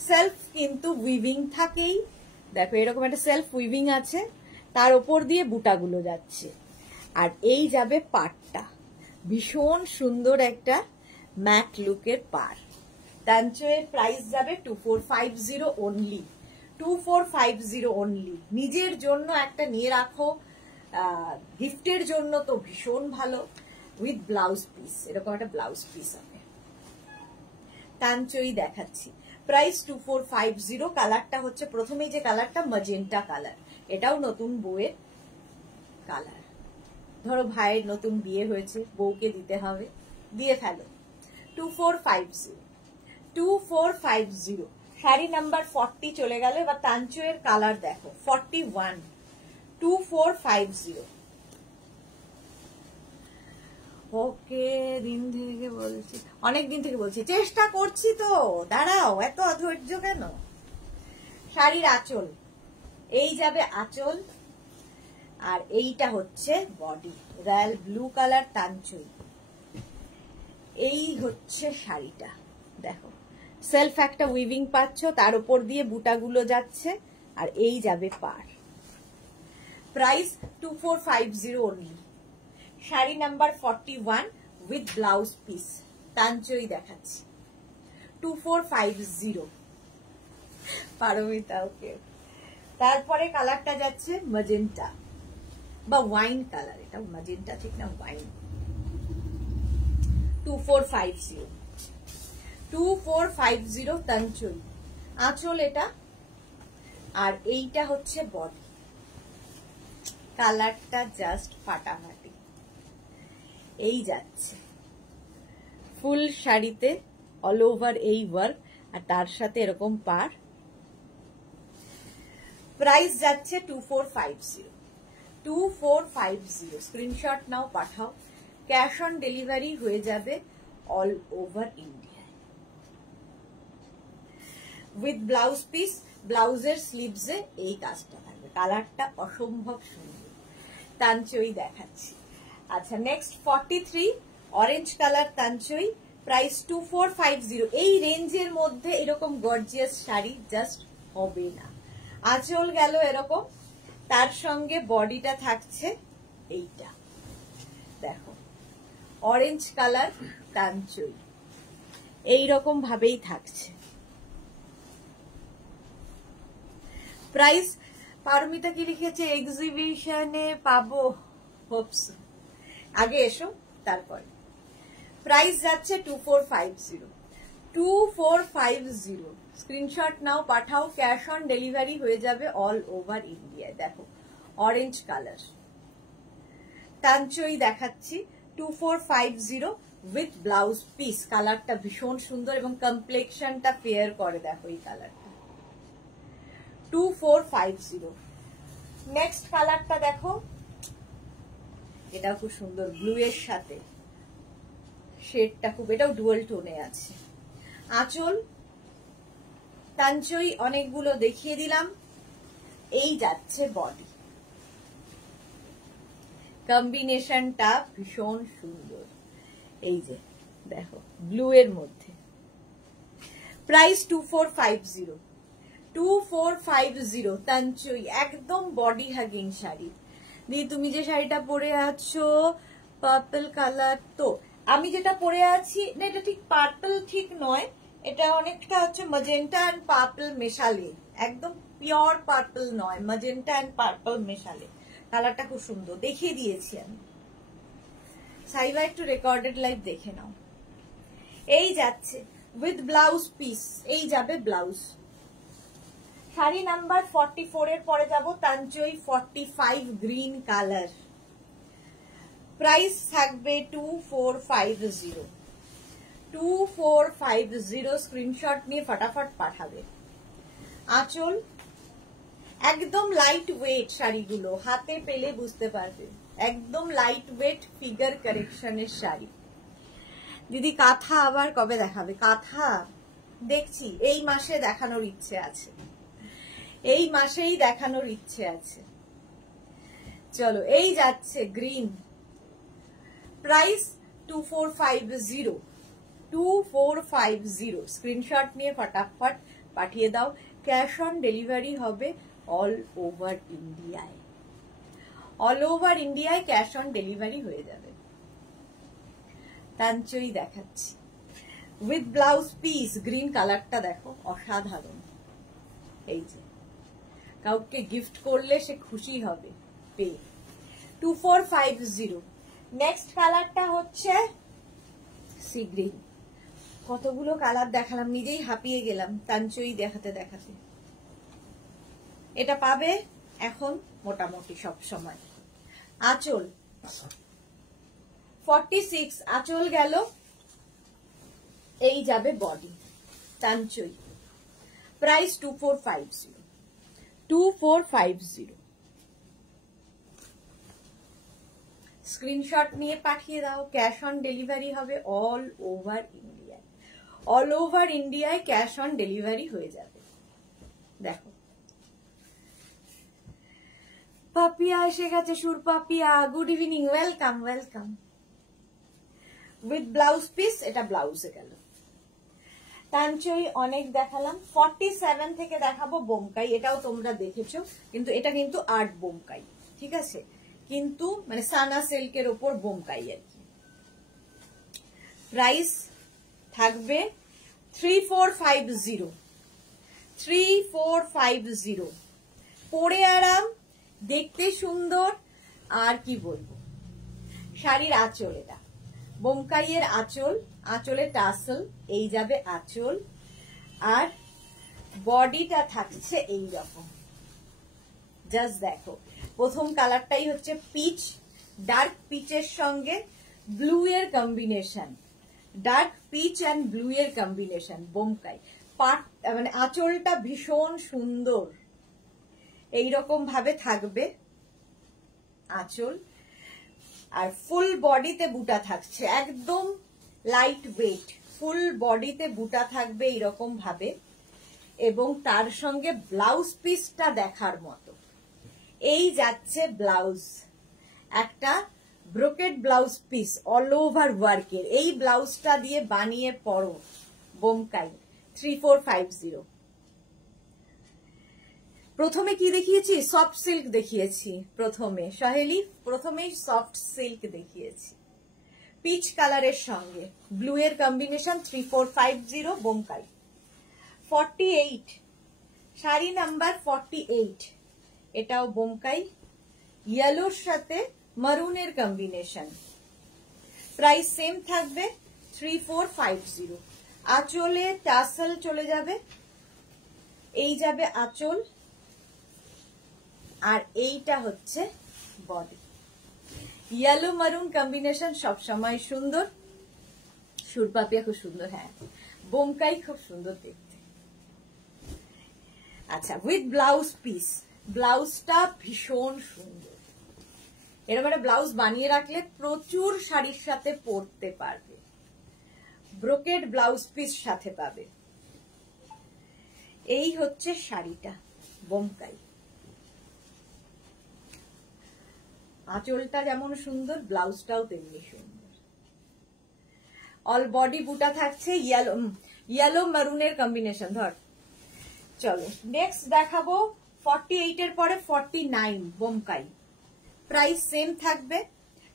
সেলফ কিন্তু উইভিং থাকেই। দেখো এরকম একটা সেলফ উইভিং আছে, তার উপর দিয়ে বুটাগুলো যাচ্ছে। আর এই যাবে পাড়টা, ভীষণ সুন্দর একটা ম্যাট লুকের পাড়। তানচুইয়ের প্রাইস যাবে 2450 অনলি। 2450 অনলি। নিজের জন্য একটা নিয়ে রাখো, গিফটের জন্য তো ভীষণ ভালো। উইথ ব্লাউজ পিস, এরকম একটা ব্লাউজ পিস হবে। তানচুই দেখাচ্ছি, প্রাইস 2450। কালারটা হচ্ছে প্রথমেই যে কালারটা ম্যাজেন্টা কালার, এটাও নতুন বউয়ের কালার। ধরো ভাইয়ের নতুন বিয়ে হয়েছে, বউকে দিতে হবে, দিয়ে ফেলো। 2450, 2450। শাড়ি নাম্বার 40 চলে গেল। এবার তানচুইয়ের কালার দেখো 41, 2450। ওকে দিন থেকে বলছি, অনেক দিন থেকে বলছি, চেষ্টা করছি তো, দাঁড়াও, এত অধৈর্য কেন? শাড়ির আঁচল, এই যাবে আঁচল আর এইটা হচ্ছে body. Royal blue colour tanchoi. এই হচ্ছে শাড়িটা। দেখো সেলফ একটা উইভিং পাচ্ছ, তার উপর দিয়ে বুটাগুলো যাচ্ছে আর এই যাবে পাড়। Price 2450 only. Sari number 41 with blouse piece. Tanchoi দেখাচ্ছি 2450। পারমিতা ওকে। তারপরে কালারটা যাচ্ছে ম্যাজেন্টা বা ওয়াইন কালার। এটা ম্যাজেন্টা ঠিক না, ওয়াইন। 2450, 2450 তানচুই। আঁচল এটা আর এইটা হচ্ছে বডি। কালারটা জাস্ট ফাটাফাটি। এই যাচ্ছে ফুল শাড়িতে অল ওভার এই ওয়ার্ক আর তার সাথে এরকম পার। প্রাইস যাচ্ছে 2450, 2450। স্ক্রিনশট নাও, পাঠাও। ক্যাশ অন ডেলিভারি হয়ে যাবে অল ওভার ইন্ডিয়ায় উইথ ব্লাউজ পিস। ব্লাউজের স্লিভসে এই কাজটা থাকবে। কালারটা অসম্ভব সুন্দর। তানচুই দেখাচ্ছি। আচ্ছা নেক্সট 43 অরেঞ্জ কালার তানচই, প্রাইস 2450। এই রেঞ্জের মধ্যে এরকম গর্জিয়াস শাড়ি জাস্ট হবে না। আঁচল গেল এরকম, তার সঙ্গে বডিটা থাকছে এইটা দেখো, অরেঞ্জ কালার তানচই এইরকম ভাবেই থাকছে। প্রাইস পারমিতা কি লিখেছে, এক্সিবিশনে পাবো, হোপস, আগে এসো তারপর। প্রাইস যাচ্ছে 2450, 2450। স্ক্রিনশট নাও, পাঠাও, ক্যাশ অন ডেলিভারি হয়ে যাবে অল ওভার ইন্ডিয়া। দেখো অরেঞ্জ কালার তানচই দেখাচ্ছি, 2450 উইথ ব্লাউজ পিস। কালারটা ভীষণ সুন্দর এবং কমপ্লেক্সনটা ফেয়ার করে, দেখো এই কালারটা 2450। নেক্সট কালারটা দেখো, এটাও খুব সুন্দর, ব্লু এর সাথে শেডটা খুব, এটাও ডুয়াল টোনে আছে। আঁচল তানচই অনেকগুলো দেখিয়ে দিলাম, এই যাচ্ছে বডি। কম্বিনেশনটা ভীষণ সুন্দর, এই যে দেখো ব্লু এর মধ্যে। প্রাইস 2450, 2450 তানচই, একদম বডি হাগিং শাড়ি। দি তুমি যে শাড়িটা পরে আছো পার্পল কালার, তো আমি যেটা পরে আছি না, এটা ঠিক পার্পল ঠিক নয়, এটা অনেকটা হচ্ছে ম্যাজেন্টা এন্ড পার্পল মেশালে, একদম পিওর পার্পল নয়, ম্যাজেন্টা এন্ড পার্পল মেশালে। কালারটা খুব সুন্দর, দেখিয়ে দিয়েছি আমি। সাইবা একটু রেকর্ডেড লাইভ দেখে নাও। এই যাচ্ছে উইথ ব্লাউজ পিস, এই যাবে ব্লাউজ। শাড়ি নাম্বার 44 এর পরে যাব, তানচই 45 গ্রিন কালার। প্রাইস থাকবে 2450, 2450। স্ক্রিনশট নিয়ে ফটাফট পাঠাবে। আঁচল একদম লাইট ওয়েট, শাড়িগুলো হাতে পেলে বুঝতে পারবে, একদম লাইট ওয়েট ফিগার কারেকশনের শাড়ি। দিদি কাঁথা আবার কবে দেখাবে? কাঁথা দেখছি, এই মাসে দেখানোর ইচ্ছে আছে, এই মাসেই দেখানোর ইচ্ছে আছে। চলো এই যাচ্ছে গ্রিন, প্রাইস 2450, 2450। স্ক্রিনশট নিয়ে ফটাফট পাঠিয়ে দাও। ক্যাশ অন ডেলিভারি হবে অল ওভার ইন্ডিয়ায়, অল ওভার ইন্ডিয়ায় ক্যাশ অন ডেলিভারি হয়ে যাবে। তানচই দেখাচ্ছি উইথ ব্লাউজ পিস, গ্রিন কালারটা দেখো অসাধারণ। এই যে কাউকে গিফট করলে সে খুশি হবে পেয়ে। 2450। নেক্সট কালারটা হচ্ছে সি গ্রিন। কতগুলো কালার দেখালাম, নিজেই হাঁপিয়ে গেলাম তানচই দেখাতে দেখাতে। এটা পাবে এখন মোটামুটি সব সময়। আঁচল 46, আঁচল গেল, এই যাবে বডি তানচই। প্রাইস 2450, 2450। স্ক্রিনশট নিয়ে পাঠিয়ে দাও। ক্যাশ অন ডেলিভারি হবে অল ওভার ইন্ডিয়ায়, অল ওভার ইন্ডিয়ায় ক্যাশ অন ডেলিভারি হয়ে যাবে। দেখো পাপিয়া এসে গেছে, Sur Papiya, good evening, welcome welcome. With blouse piece, এটা ব্লাউজে গেল। তানচই অনেক দেখালাম, 47 থেকে দেখাবো বোমকাই। এটাও তোমরা দেখেছো, কিন্তু এটা কিন্তু আর্ট বোমকাই, ঠিক আছে, কিন্তু মানে সানা সিল্কের ওপর বোমকাই আর কি। প্রাইস থাকবে 3450, 3450। পরে আরাম, দেখতে সুন্দর, আর কি বলবো। শাড়ির আঁচল, এটা বোমকাইয়ের আঁচল, আঁচলে টাসেল, এই যাবে আঁচল। আর বডিটা থাকছে এই রকম, জাস্ট দেখো। প্রথম কালারটাই হচ্ছে পিচ, ডার্ক পিচের সঙ্গে ব্লু এর combination, dark peach and blue এর কম্বিনেশন বোমকাই। পাট মানে আঁচলটা ভীষণ সুন্দর, এইরকম ভাবে থাকবে আঁচল। আর ফুল বডিতে বুটা থাকছে, একদম লাইট ওয়েট, ফুল বডিতে বুটা থাকবে এইরকম ভাবে। এবং তার সঙ্গে ব্লাউজ পিসটা দেখার মতো। এই যাচ্ছে ব্লাউজ, একটা brocade blouse piece all over ওয়ার্কের, এই ব্লাউজটা দিয়ে বানিয়ে পরো বোমকাই 3450। প্রথমে কি দেখিয়েছি? সফট সিল্ক দেখিয়েছি প্রথমে, সহেলি প্রথমেই সফট সিল্ক দেখিয়েছি পিচ কালারের সঙ্গে ব্লু এর কম্বিনেশন 3450 বোমকাই। 48 শাড়ি নাম্বার 48, এটাও বোমকাই, ইয়েলোর সাথে মারুনের কম্বিনেশন, প্রাইস সেম থাকবে 3450। আঁচলে টাসেল চলে যাবে, এই যাবে আঁচল, আর এইটা হচ্ছে বডি। ইয়েলো মারুন কম্বিনেশন সবসময় সুন্দর, সুরপাপিয়া খুব সুন্দর, হ্যাঁ বোমকাই খুব সুন্দর দেখতে। আচ্ছা, উইথ ব্লাউজ পিস, ব্লাউজটা ভীষণ সুন্দর, এরকম একটা ব্লাউজ বানিয়ে রাখলে প্রচুর শাড়ির সাথে পরতে পারবে। ব্রোকেড ব্লাউজ পিস সাথে পাবে। এই হচ্ছে শাড়িটা বোমকাই, আঁচলটা যেমন সুন্দর ব্লাউজটাও তেমনি সুন্দর। অল বডি বুটা থাকছে ইয়েলো মারুনের কম্বিনেশন। ধর চলো নেক্সট দেখাবো 48 এর পরে 49 বোমকাই, প্রাইস সেম থাকবে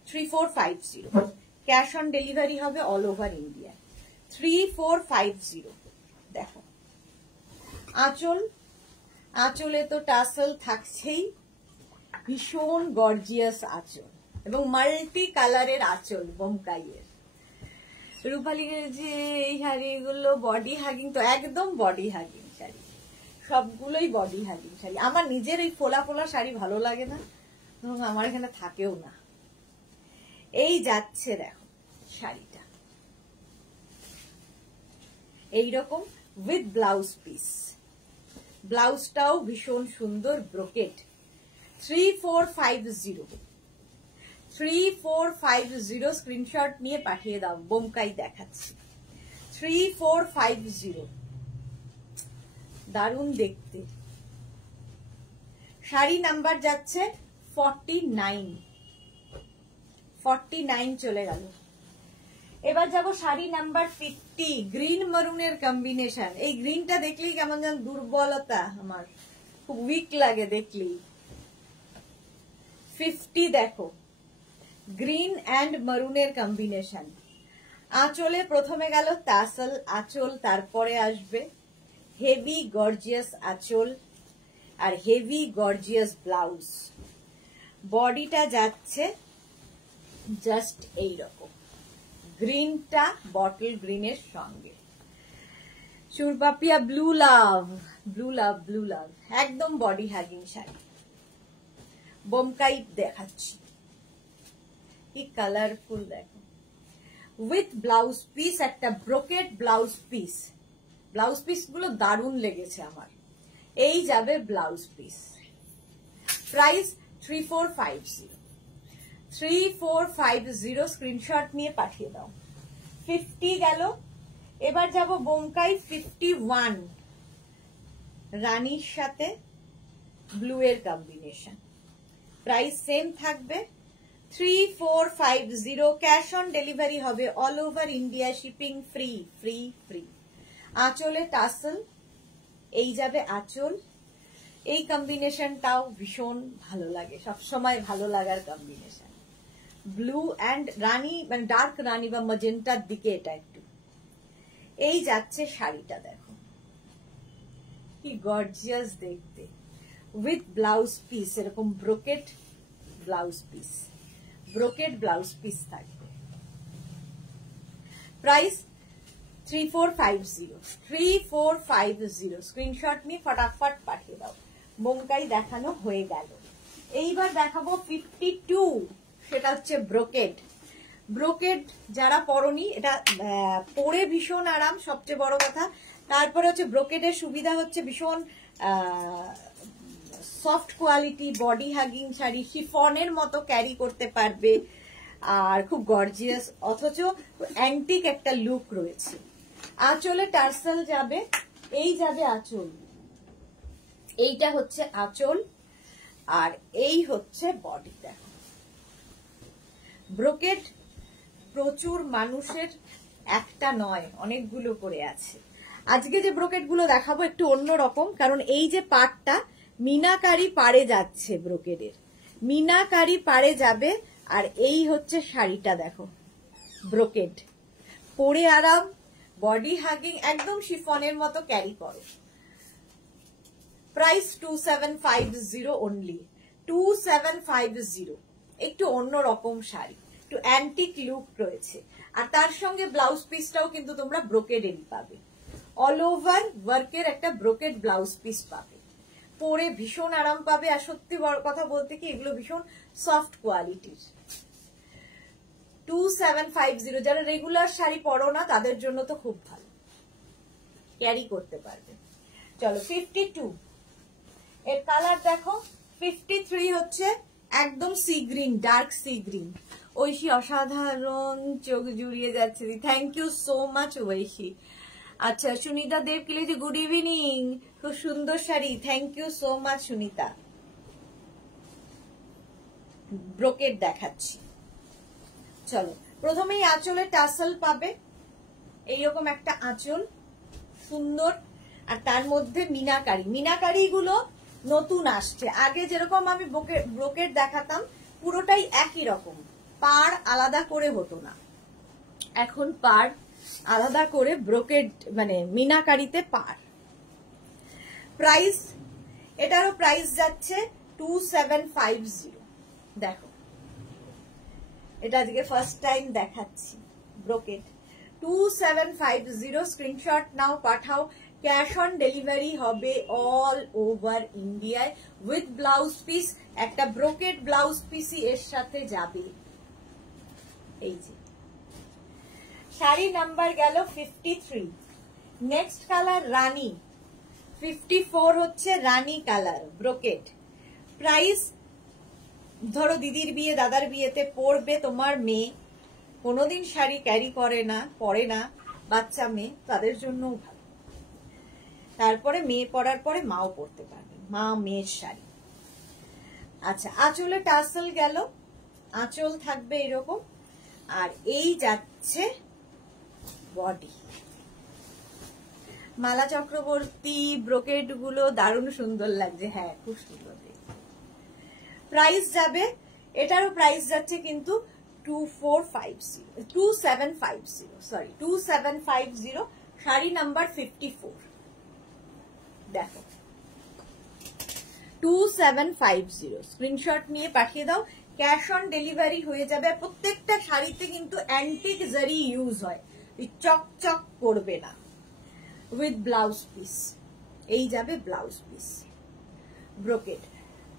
3450। ক্যাশ অন ডেলিভারি হবে অল ওভার ইন্ডিয়া 3450। দেখো আঁচল, আঁচলে তো টাসেল থাকছেই, ভীষণ গর্জিয়াস আঁচল এবং মাল্টি কালারের আঁচল বোমকাইয়ের। রূপালীর যে এই শাড়িগুলো বডি হাগিং, তো একদম বডি হাগিং শাড়ি, সবগুলোই বডি হাগিং শাড়ি। আমার নিজের এই ফোলা ফোলা শাড়ি ভালো লাগে না এবং আমার এখানে থাকেও না। এই যাচ্ছে দেখো শাড়িটা এইরকম উইথ ব্লাউজ পিস, ব্লাউজটাও ভীষণ সুন্দর ব্রোকেড 3450 স্ক্রিনশট নিয়ে পাঠিয়ে দাও, বোমকাই দেখাচ্ছি 3450। দারুণ দেখতে। শাড়ি নাম্বার যাচ্ছে 49 চলে গেল। এবার যাব শাড়ি নাম্বার 50, গ্রিন মারুনের কম্বিনেশন। এই গ্রিনটা দেখলেই কেমন যেন দুর্বলতা, আমার খুব উইক লাগে দেখলেই। 50 দেখো, গ্রিন অ্যান্ড মারুনের কম্বিনেশন। আঁচলে প্রথমে গেল টাসেল আঁচল, তারপরে আসবে হেভি গর্জিয়াস আঁচল আর হেভি গর্জিয়াস ব্লাউজ। বডিটা যাচ্ছে জাস্ট এইরকম, গ্রিনটা বটল গ্রিনের সঙ্গে। সুরপাপিয়া ব্লু লাভ, ব্লু লাভ, ব্লু লাভ, একদম বডি হ্যাগিং শাড়ি। বোমকাই দেখাচ্ছি, কি কালারফুল দেখো, উইথ ব্লাউজ পিস, একটা brocade blouse piece. Blouse piece গুলো দারুণ লেগেছে আমার। এই যাবে ব্লাউজ পিস, প্রাইস 3450 স্ক্রিনশট নিয়ে পাঠিয়ে দাও। 50 গেল। এবার যাব বোমকাই 51, রানীর সাথে ব্লু এর কম্বিনেশন, প্রাইস সেম থাকবে 3450। ক্যাশ অন ডেলিভারি হবে all over India, shipping free free free. আঁচলে টাসেল, এই যাবে আঁচল। এই কম্বিনেশনটাও ভীষণ ভালো লাগে, সবসময় ভালো লাগার কম্বিনেশন। ব্লু অ্যান্ড রানী, মানে ডার্ক রানী বা ম্যাজেন্টার দিকে এটা একটু। এই যাচ্ছে শাড়িটা, দেখো কি গর্জিয়াস দেখতে, উইথ ব্লাউজ পিস, এরকম brocade blouse piece, brocade blouse piece থাকবে। প্রাইস 3450 স্ক্রিনশট নিয়ে ফটাফট পাঠিয়ে দাও। বোমকাই দেখানো হয়ে গেল। এইবার দেখাবো 52, সেটা হচ্ছে ব্রোকেড। ব্রোকেড যারা পরনি, এটা পরে ভীষণ আরাম, সবচেয়ে বড় কথা। তারপরে হচ্ছে ব্রোকেডের সুবিধা হচ্ছে ভীষণ soft quality, body hugging sari, শিফনের মতো ক্যারি করতে পারবে, আর খুব গর্জিয়াস, অথচ অ্যান্টিক একটা লুক রয়েছে। আঁচলে টার্সেল যাবে, এই যাবে আঁচল, এইটা হচ্ছে আঁচল, আর এই হচ্ছে বডি। দেখো ব্রোকেড প্রচুর মানুষের একটা নয়, অনেকগুলো করে আছে। আজকে যে ব্রোকেড গুলো দেখাবো একটু অন্যরকম, কারণ এই যে পাড়টা মিনাকারি পাড়ে যাচ্ছে, ব্রোকেডের মিনাকারি পাড়ে যাবে। আর এই হচ্ছে শাড়িটা, দেখো ব্রোকেড, পরে আরাম, বডি হাগিং, একদম শিফনের মতো ক্যারি করো। Price 2750 only, 2750। একটু অন্যরকম শাড়ি, একটু অ্যান্টিক লুক রয়েছে। আর তার সঙ্গে ব্লাউজ পিসটাও কিন্তু তোমরা ব্রোকেডেরই পাবে, অল ওভার ওয়ার্কের একটা ব্রোকেড ব্লাউজ পিস পাবে, পরে ভীষণ আরাম পাবে। আর সত্যি বড় কথা বলতে কি, এগুলো ভীষণ সফট কোয়ালিটির। 2750, যারা রেগুলার শাড়ি পরো না তাদের জন্য তো খুব ভালো, ক্যারি করতে পারবে। চলো 52 এর কালার দেখো। 53 হচ্ছে একদম sea green, dark sea green. Aishi অসাধারণ, চোখ জুড়িয়ে যাচ্ছে। Thank you so much Aishi. আচ্ছা সুনিতা দেব কি লিখছে, গুড ইভিনিং, খুব সুন্দর শাড়ি, thank you so much Sunita. Brocade দেখাচ্ছি, চলো প্রথমেই আঁচলে টাসেল পাবে, এইরকম একটা আঁচল সুন্দর, আর তার মধ্যে মিনাকারি। মিনাকারি গুলো নতুন আসছে, আগে যেরকম আমি ব্রোকেড দেখাতাম পুরোটাই একই রকম, পাড় আলাদা করে হতো না, এখন পাড় আলাদা করে ব্রোকেড মানে মিনাকারিতে পাড়। প্রাইস, এটারও প্রাইস যাচ্ছে 2750। দেখো এটা আজকে ফার্স্ট টাইম দেখাচ্ছি ব্রোকেড, 2750। স্ক্রিনশট নাও, পাঠাও। ক্যাশ অন ডেলিভারি হবে অল ওভার ইন্ডিয়ায়, উইথ ব্লাউজ পিস। একটা ব্রোকেড ব্লাউজ পিসই এর সাথে যাবে। এই যে শাড়ি নাম্বার গেল 53। নেক্সট কালার রানী, 54 হচ্ছে রানী কালার ব্রোকেড। প্রাইস, ধরো দিদির বিয়ে দাদার বিয়েতে পরবে তোমার মেয়ে, কোনোদিন শাড়ি ক্যারি করে না, পরে না, বাচ্চা মেয়ে, তাদের জন্য ভালো। তারপরে মেয়ে পরার পরে মাও পরতে পারবে, মা মেয়ের শাড়ি। আচ্ছা আঁচলে টাসেল গেল, আঁচল থাকবে এরকম, আর এই যাচ্ছে বডি। মালা চক্রবর্তী, ব্রোকেড গুলো দারুণ সুন্দর লাগছে, হ্যাঁ খুব সুন্দর। প্রাইস যাবে, এটারও প্রাইস যাচ্ছে কিন্তু 2750, সরি 2750। শাড়ি নাম্বার 54, দেখো 2750। স্ক্রিনশট নিয়ে পাঠিয়ে দাও, ক্যাশ অন ডেলিভারি হয়ে যাবে। প্রত্যেকটা শাড়িতে কিন্তু অ্যান্টিক জারি ইউজ হয়, চকচক করবে না, উইথ ব্লাউজ পিস। এই যাবে blouse piece brocade.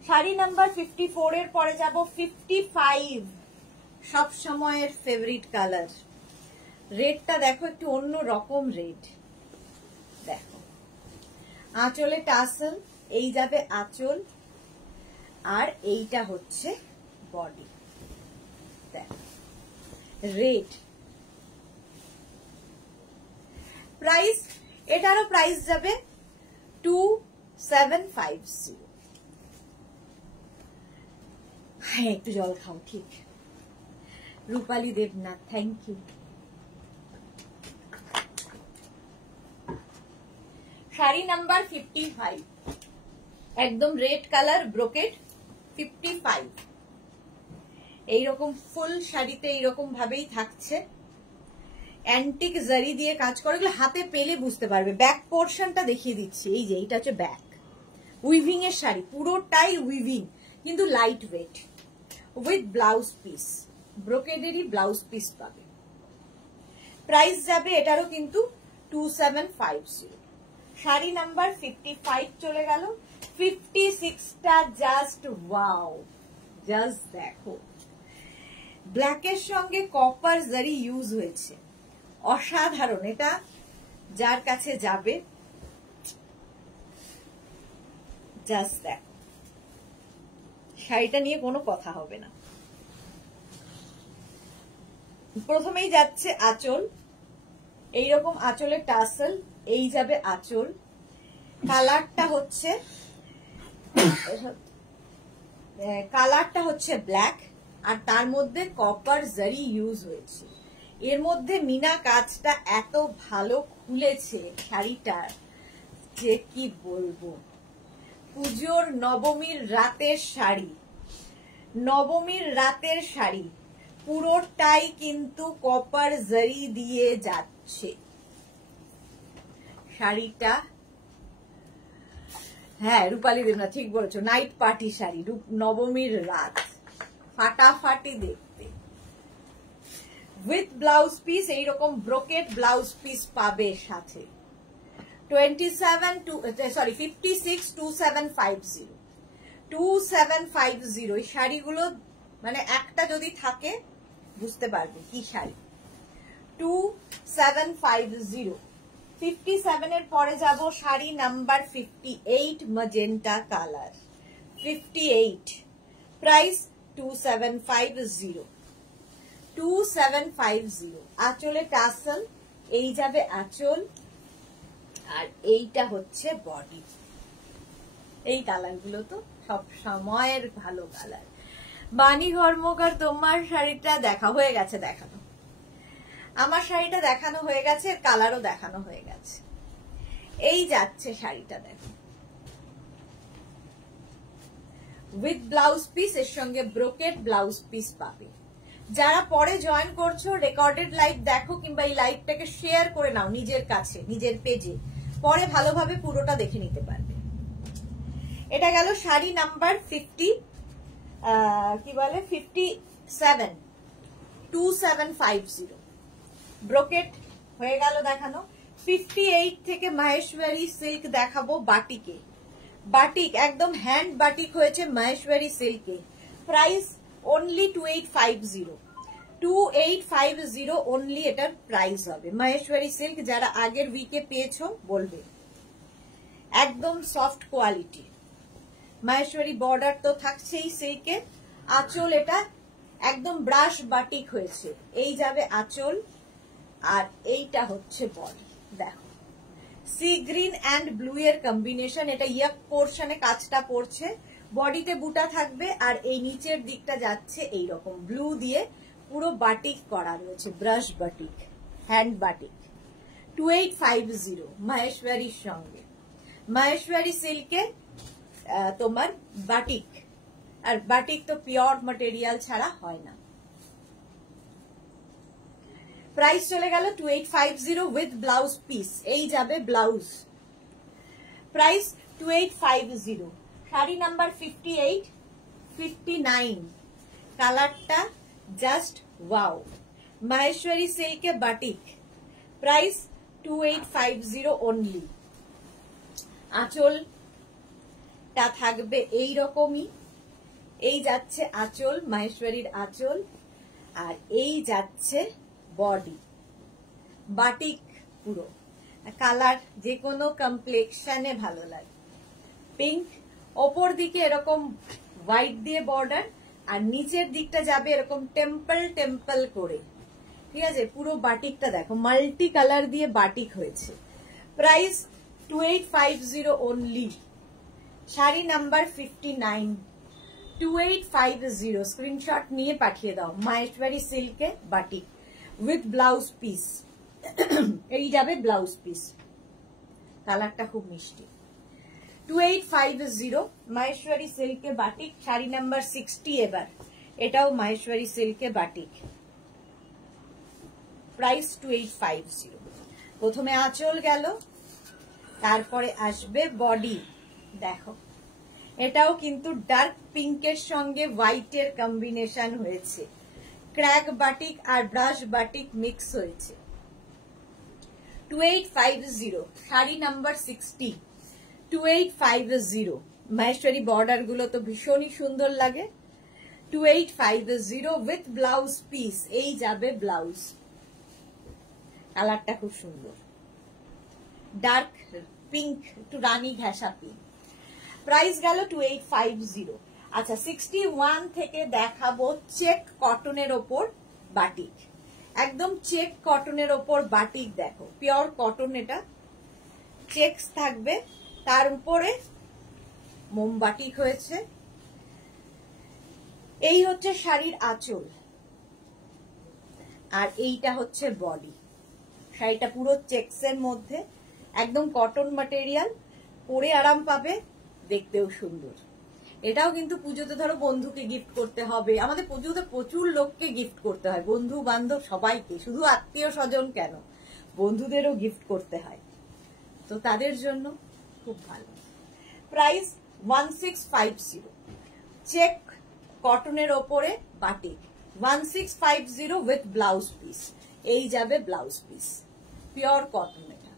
Sari number 54 এর পরে যাব 55, সব সময়ের ফেভারিট কালার। রেডটা দেখো, একটু অন্য রকম রেড, দেখো আঁচলে টাসেল, এই যাবে আঁচল, আর এইটা হচ্ছে বডি, দেখো রেড। প্রাইস, এটারও প্রাইস যাবে 2750। হ্যাঁ একটু জল খাও, ঠিক। Rupali Debnath, thank you. Sari number 55, একদম রেড কালার ব্রোকেড, 55। এইরকম ফুল শাড়িতে এইরকম ভাবেই থাকছে, অ্যান্টিক জারি দিয়ে কাজ করে, এগুলো হাতে পেলে বুঝতে পারবে। ব্যাক পোর্শনটা দেখিয়ে দিচ্ছি, এই যে এইটা হচ্ছে ব্যাক, উইভিং এর শাড়ি, পুরোটাই উইভিং, কিন্তু light weight, with blouse piece, ব্রোকেডেরই ব্লাউজ পিস পাবে। প্রাইস যাবে এটারও কিন্তু 2750। শাড়ি নাম্বার 55 চলে গেল। 56টা জাস্ট ওয়াও, জাস্ট দেখো, ব্ল্যাকের সঙ্গে কপার জারি ইউজ হয়েছে, অসাধারণ। এটা যার কাছে যাবে জাস্ট দেখো, শাড়িটা নিয়ে কোনো কথা হবে না। প্রথমেই যাচ্ছে আঁচল, এইরকম আঁচলের টাসেল, এই যাবে আঁচল। কালারটা হচ্ছে ব্ল্যাক, আর তার মধ্যে কপার জারি ইউজ হয়েছে। এর মধ্যে মিনা কাজটা এত ভালো খুলেছে শাড়িটার যে কি বলবো। পুজোর নবমীর রাতের শাড়ি, নবমীর রাতের শাড়ি পুরোটাই কিন্তু কপার জারি দিয়ে যাচ্ছে শাড়িটা। হ্যাঁ রূপালী দেবনা ঠিক বলেছো, নাইট পার্টি শাড়ি, নবমীর রাত, ফাটাফাটি দেখতে। উইথ ব্লাউজ পিস, এইরকম ব্রোকেট ব্লাউজ পিস পাবে সাথে। 562750 2750 এই শাড়িগুলো মানে একটা যদি থাকে বুঝতে পারবে কি শাড়ি। 2750। 57 এর পরে যাব sari number 58 magenta colour. 58 price 2750। 2750। আঁচলে টাসেল, এই যাবে আঁচল, আর এইটা হচ্ছে বডি। এই কালার গুলো তো সব সময়ের ভালো কালার। বাণী কর্মকার তোমার শাড়িটা দেখা হয়ে গেছে, দেখানো। আমার শাড়িটা দেখানো হয়ে গেছে, কালারও দেখানো হয়ে গেছে। এই যাচ্ছে শাড়িটা, দেখো উইথ ব্লাউজ পিস, এর সঙ্গে ব্রোকেট ব্লাউজ পিস পাবে। যারা পরে জয়েন করছো রেকর্ডেড লাইভ দেখো, কিংবা এই লাইভটাকে শেয়ার করে নাও নিজের কাছে, নিজের পেজে, পরে ভালোভাবে পুরোটা দেখে নিতে পারবে। এটা গেল শাড়ি নাম্বার 57 2750। ব্রোকেট হয়ে গেল দেখানো। 58 থেকে মাহেশ্বরী সিল্ক দেখাবো বাটিকে। বাটিক একদম হ্যান্ড বাটিক হয়েছে মাহেশ্বরী সিল্কে। Price only 2850। 2850 অনলি এটার প্রাইস হবে। মাহেশ্বরী সিল্ক যারা আগের উইকে পেয়েছো বলবে, একদম সফট কোয়ালিটি। মাহেশ্বরী বর্ডার তো থাকছেই সিল্কে। আঁচল এটা একদম ব্রাশ বাটিক হয়েছে, এই যাবে আঁচল, আর এইটা হচ্ছে বডি। দেখো সি গ্রিন অ্যান্ড ব্লু এর কম্বিনেশন, এটা ইয়াক পোর্শনে কাজটা পড়ছে, বডিতে বুটা থাকবে, আর এই নিচের দিকটা যাচ্ছে এইরকম ব্লু দিয়ে পুরো বাটিক করা রয়েছে, ব্রাশ বাটিক, হ্যান্ড বাটিক। 2850 মাহেশ্বরীর সঙ্গে। মাহেশ্বরী সিল্কে তোমার বাটিক, আর বাটিক তো পিওর ম্যাটেরিয়াল ছাড়া হয় না। প্রাইস চলে গেল 2850 উইথ ব্লাউজ পিস, এই যাবে ব্লাউজ। প্রাইস 2850। শাড়ি নাম্বার 58 59। কালারটা জাস্ট ওয়াও। মাহেশ্বরী সিল্কে বাটিক। Price 2850 only. আঁচলটা থাকবে এই রকমই, এই যাচ্ছে আঁচল, মাহেশ্বরীর আঁচল, আর এই যাচ্ছে বডি। বাটিক পুরো কালার, যে কোনো কমপ্লেক্সনে ভালো লাগে। পিঙ্ক, ওপর দিকে এরকম হোয়াইট দিয়ে বর্ডার, আর নিচের দিকটা যাবে এরকম টেম্পল টেম্পল করে, ঠিক আছে। পুরো বাটিকটা দেখো মাল্টি কালার দিয়ে বাটিক হয়েছে। Price 2850 only. Sari number 59 2850। Screenshot নিয়ে পাঠিয়ে দাও। মাহেশ্বরী সিল্কে বাটিক উইথ ব্লাউজ পিস, এই যাবে ব্লাউজ পিস। কালারটা খুব মিষ্টি। 2850 মাহেশ্বরী সিল্কে বাটিক। শাড়ি নাম্বার 60 এবার, এটাও মাহেশ্বরী সিল্কে বাটিক। প্রাইস 2850। প্রথমে আঁচল গেল, তারপরে আসবে বডি। দেখো এটাও কিন্তু ডার্ক পিঙ্কের সঙ্গে হোয়াইটের কম্বিনেশন হয়েছে, ক্র্যাক বাটিক আর ব্রাশ বাটিক মিক্স হয়েছে। 2850 শাড়ি নাম্বার 60 2850। মাহেশ্বরী বর্ডার গুলো তো ভীষণই সুন্দর লাগে। 2850 উইথ ব্লাউজ পিস, এই যাবে ব্লাউজ। কালারটা খুব সুন্দর, ডার্ক পিঙ্ক, একটু রানী ঘেঁষা পিঙ্ক। প্রাইস গেল 2850। আচ্ছা 61 থেকে দেখাবো চেক কটনের ওপর বাটিক, একদম চেক কটনের ওপর বাটিক। দেখো পিওর কটন, এটা চেকস থাকবে, তার উপরে মোম বাটিক হয়েছে। এই হচ্ছে শাড়ির আঁচল, আর এইটা হচ্ছে বডি। শাড়িটা পুরো চেক্সের মধ্যে, একদম কটন ম্যাটেরিয়াল, পরে আরাম পাবে, দেখতেও সুন্দর। এটাও কিন্তু পুজোতে ধরো বন্ধুকে গিফট করতে হবে, আমাদের পুজোতে প্রচুর লোককে গিফট করতে হয়, বন্ধু বান্ধব সবাইকে, শুধু আত্মীয় স্বজন কেন, বন্ধুদেরও গিফট করতে হয়, তো তাদের জন্য খুব ভালো। প্রাইস 1650, চেক কটনের ওপরে বাটিক, 1650 উইথ ব্লাউজ পিস। এই যাবে ব্লাউজ পিস, পিওর কটন। এটা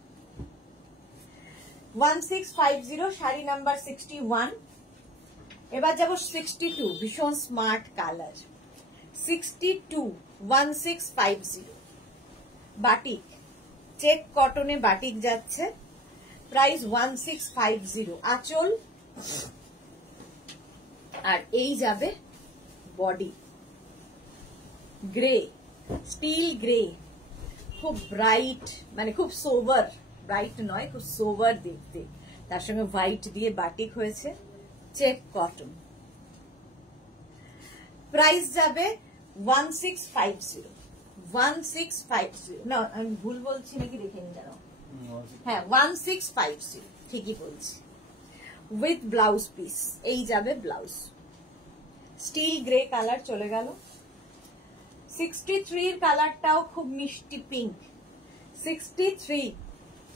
1650, শাড়ি নাম্বার 61। এবার যাবো 62, ভীষণ স্মার্ট কালার। 62 1650, বাটিক, চেক কটনে বাটিক যাচ্ছে, প্রাইস 1650। আঁচল, আর এই যাবে বডি, গ্রে, স্টিল গ্রে, খুব ব্রাইট, মানে খুব সোভার, ব্রাইট নয়, খুব সোভার দেখতে, তার সঙ্গে হোয়াইট দিয়ে বাটিক হয়েছে, চেক কটন। প্রাইস যাবে 1650, 1650, না আমি ভুল বলছি নাকি দেখে নি জানো, হ্যাঁ 1650 ঠিকই বলছি, উইথ ব্লাউজ পিস। এই যাবে ব্লাউজ, স্টিল গ্রে কালার চলে গেল। 63 এর কালারটাও খুব মিষ্টি পিঙ্ক, 63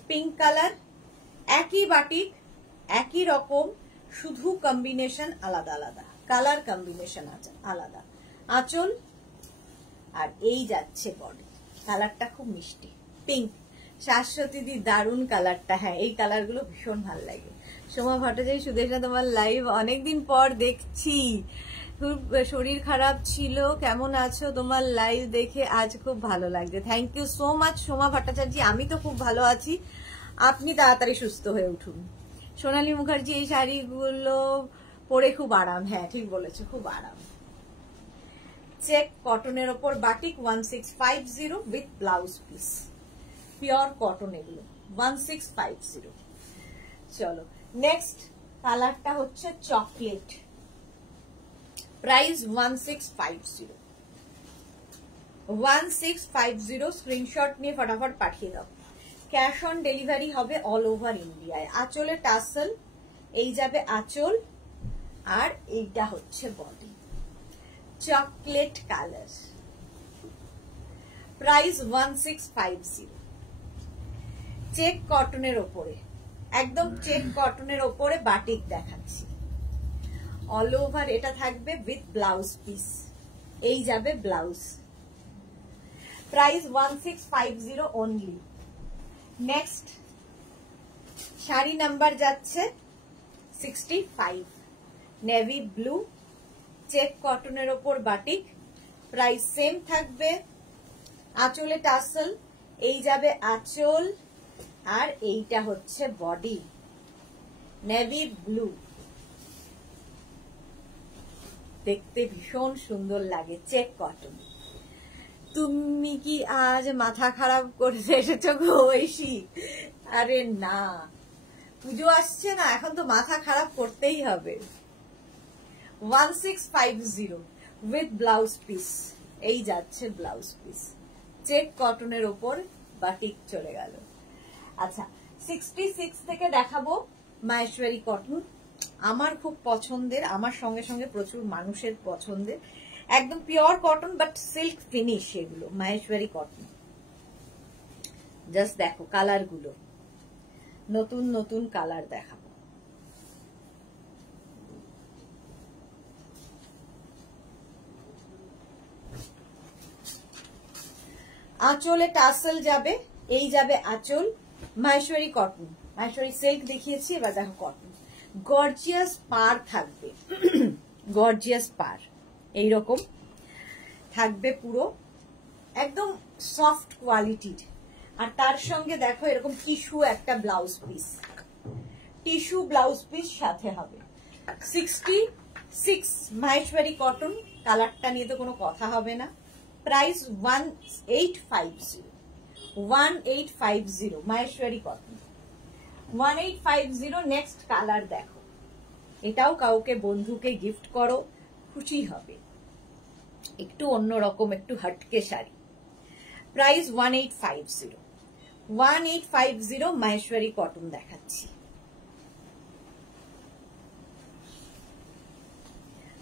পিঙ্ক কালার, একই বাটিক, একই রকম, শুধু কম্বিনেশন আলাদা আলাদা, কালার কম্বিনেশন আছে আলাদা। আঁচল, আর এই যাচ্ছে বডি, কালারটা খুব মিষ্টি পিঙ্ক। শাশ্বতী দি দারুণ কালারটা, হ্যাঁ এই কালার গুলো ভীষণ ভালো লাগে। সোমা ভট্টাচার্য, সুদেশনা তোমার লাইভ অনেকদিন পর দেখছি, খুব শরীর খারাপ ছিল, কেমন আছো? তোমার লাইভ দেখে আজ খুব ভালো লাগছে, thank you so much Soma Bhattacharya. আমি তো খুব ভালো আছি, আপনি তাড়াতাড়ি সুস্থ হয়ে উঠুন। সোনালী মুখার্জি, এই শাড়িগুলো পরে খুব আরাম, হ্যাঁ ঠিক বলেছো, খুব আরাম। চেক কটনের ওপর batik, 1650 with blouse piece, pure cotton এগুলো, 1650। চলো নেক্সট কালারটা হচ্ছে চকলেট, প্রাইস 1650, 1650। স্ক্রিনশট নিয়ে ফটাফট পাঠিয়ে দাও, ক্যাশ অন ডেলিভারি হবে অল ওভার ইন্ডিয়ায়। আঁচলে টাসেল, এই যাবে আঁচল, আর এইটা হচ্ছে body, chocolate colour, price 1650। Check কটনের ওপরে, একদম চেক কটনের ওপরে বাটিক দেখাচ্ছি, অল ওভার এটা থাকবে উইথ ব্লাউজ পিস। এই যাবে blouse, price 1650 only. Next sari number যাচ্ছে 65, নেভি ব্লু, চেক কটনের ওপর বাটিক, প্রাইস সেম থাকবে। আঁচলে টাসেল, এই যাবে আঁচল, আর এইটা হচ্ছে বডি, নেভি ব্লু, দেখতে ভীষণ সুন্দর লাগে, চেক কটন। তুমি কি আজ মাথা খারাপ করে এসেছো গো ঐশী? আরে না, পুজো আসছে না, এখন তো মাথা খারাপ করতেই হবে। 1650 উইথ ব্লাউজ পিস, এই যাচ্ছে ব্লাউজ পিস, চেক কটনের ওপর বাটিক চলে গেল। আচ্ছা 66 থেকে দেখাবো মাহেশ্বরী কটন, আমার খুব পছন্দের, আমার সঙ্গে সঙ্গে প্রচুর মানুষের পছন্দের, একদম pure cotton but silk finish, এগুলো মাহেশ্বরী কটন। জাস্ট দেখো কালার গুলো, নতুন নতুন কালার দেখাবো। আঁচলে টাসেল যাবে, এই যাবে আঁচল, মাহেশ্বরী কটন, মাহেশ্বরী সিল্ক দেখিয়েছি, এবার দেখো কটন। গর্জিয়াস পার থাকবে, গর্জিয়াস পার এইরকম থাকবে, পুরো একদম সফট কোয়ালিটির, আর তার সঙ্গে দেখো এরকম টিস্যু একটা blouse piece, tissue blouse piece সাথে হবে। 66 মাহেশ্বরী কটন, কালারটা নিয়ে তো কোনো কথা হবে না। Price 1850, 1850 Maheshwari cotton, 1850। Next colour দেখো, এটাও কাউকে বন্ধুকে গিফট করো, খুশি হবে, একটু অন্যরকম, একটু হটকে শাড়ি। প্রাইস 1850। 1850 মাহেশ্বরী কটন দেখাচ্ছি।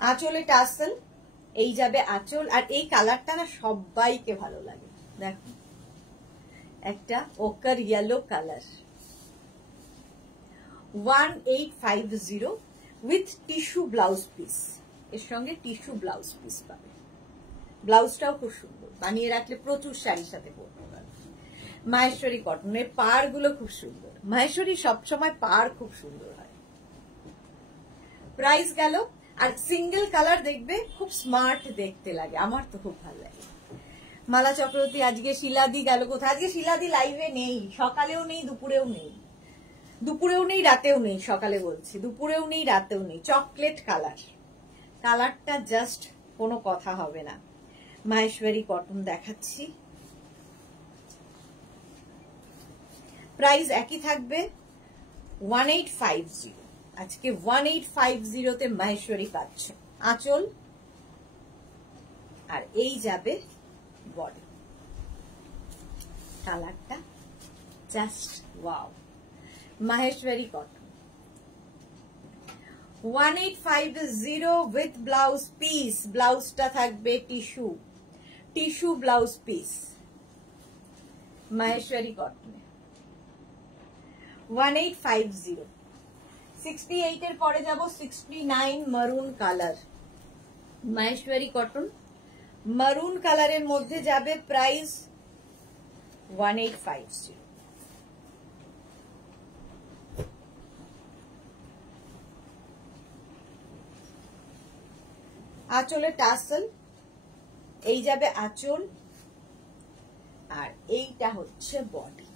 আঁচলে টাসেল, এই যাবে আঁচল। আর এই কালারটা না সবাইকে ভালো লাগে, দেখো একটা ochre yellow colour. 1850 with tissue blouse piece, এর সঙ্গে টিস্যু ব্লাউজ পিস পাবে। ব্লাউজটাও খুব সুন্দর, বানিয়ে রাখলে প্রচুর শাড়ির সাথে পরতে পারবে। মাহেশ্বরী কটনের পাড় গুলো খুব সুন্দর, মাহেশ্বরী সবসময় পাড় খুব সুন্দর হয়। প্রাইস গেল। আর সিঙ্গেল কালার দেখবে খুব স্মার্ট দেখতে লাগে, আমার তো খুব ভালো লাগে। মালা চক্রবর্তী, আজকে শিলাদি গেল কোথায়? আজকে শিলাদি লাইভে নেই, সকালেও নেই, দুপুরেও নেই। দুপুরেও নেই, রাতেও নেই, সকালে বলছি, দুপুরেও নেই, রাতেও নেই। চকলেট কালার, কালারটা জাস্ট কোনো কথা হবে না। মাহেশ্বরী কটন দেখাচ্ছি। প্রাইস একই থাকবে 1850। আজকে 1850 তে মাহেশ্বরী পাচ্ছ। আঁচল আর এই যাবে বডি। কালারটা just wow. Maheshwari cotton 1850 with blouse piece. ব্লাউজটা থাকবে tissue, tissue blouse piece. Maheshwari কটনে 1850। 68 এর পরে যাব 69 মারুন কালার। মাহেশ্বরী কটন মারুন কালারের মধ্যে যাবে। প্রাইস 1850। আঁচলে টাসেল, এই যাবে আঁচল আর এইটা হচ্ছে বডি।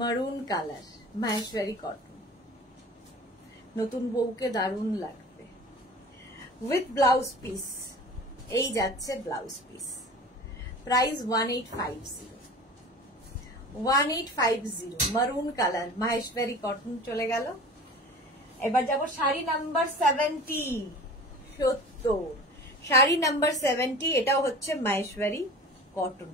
মারুন কালার, মাহেশ্বরী কটন, নতুন বউকে দারুণ লাগবে। উইথ ব্লাউজ পিস, এই যাচ্ছে ব্লাউজ পিস। প্রাইস 1850। 1850 মারুন কালার, মাহেশ্বরী কটন চলে গেল। এবার যাব শাড়ি নাম্বার 70। 70 শাড়ি নাম্বার 70, এটাও হচ্ছে মাহেশ্বরী কটন।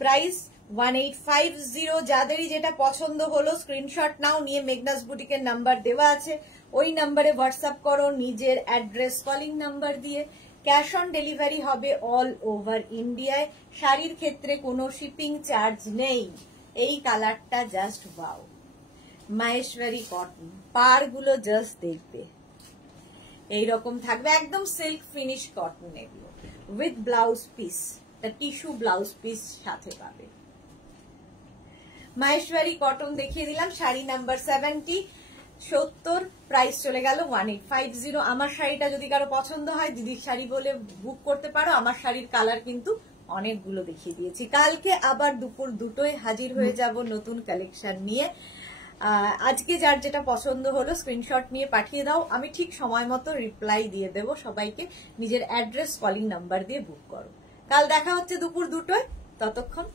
প্রাইস 1850। যাদেরই যেটা পছন্দ হলো স্ক্রিনশট নাও, নিয়ে মেঘনাস বুটিকের নাম্বার দেওয়া আছে, ওই নাম্বারে হোয়াটসঅ্যাপ করো নিজের অ্যাড্রেস কলিং নাম্বার দিয়ে। ক্যাশ অন ডেলিভারি হবে অল ওভার ইন্ডিয়ায়। শাড়ির ক্ষেত্রে কোনো শিপিং চার্জ নেই। এই কালারটা জাস্ট ওয়াও। মাহেশ্বরী কটন, পাড় গুলো জাস্ট দেখবে এইরকম থাকবে, একদম সিল্ক ফিনিশ কটন এগুলো। With blouse piece, tissue blouse piece সাথে পাবে। মাহেশ্বরী কটন দেখিয়ে দিলাম। শাড়ি নাম্বার 70। 70 প্রাইস চলে গেল 1850। আমার শাড়িটা যদি কারো পছন্দ হয় দিদির শাড়ি বলে বুক করতে পারো। আমার শাড়ির কালার কিন্তু অনেকগুলো দেখিয়ে দিয়েছি। কালকে আবার দুপুর 2টোয় হাজির হয়ে যাব নতুন কালেকশন নিয়ে। আজকে যার যেটা পছন্দ হলো স্ক্রিনশট নিয়ে পাঠিয়ে দাও, আমি ঠিক সময় মতো রিপ্লাই দিয়ে দেবো সবাইকে। নিজের অ্যাড্রেস কলিং নাম্বার দিয়ে বুক করো। কাল দেখা হচ্ছে দুপুর 2টোয়, ততক্ষণ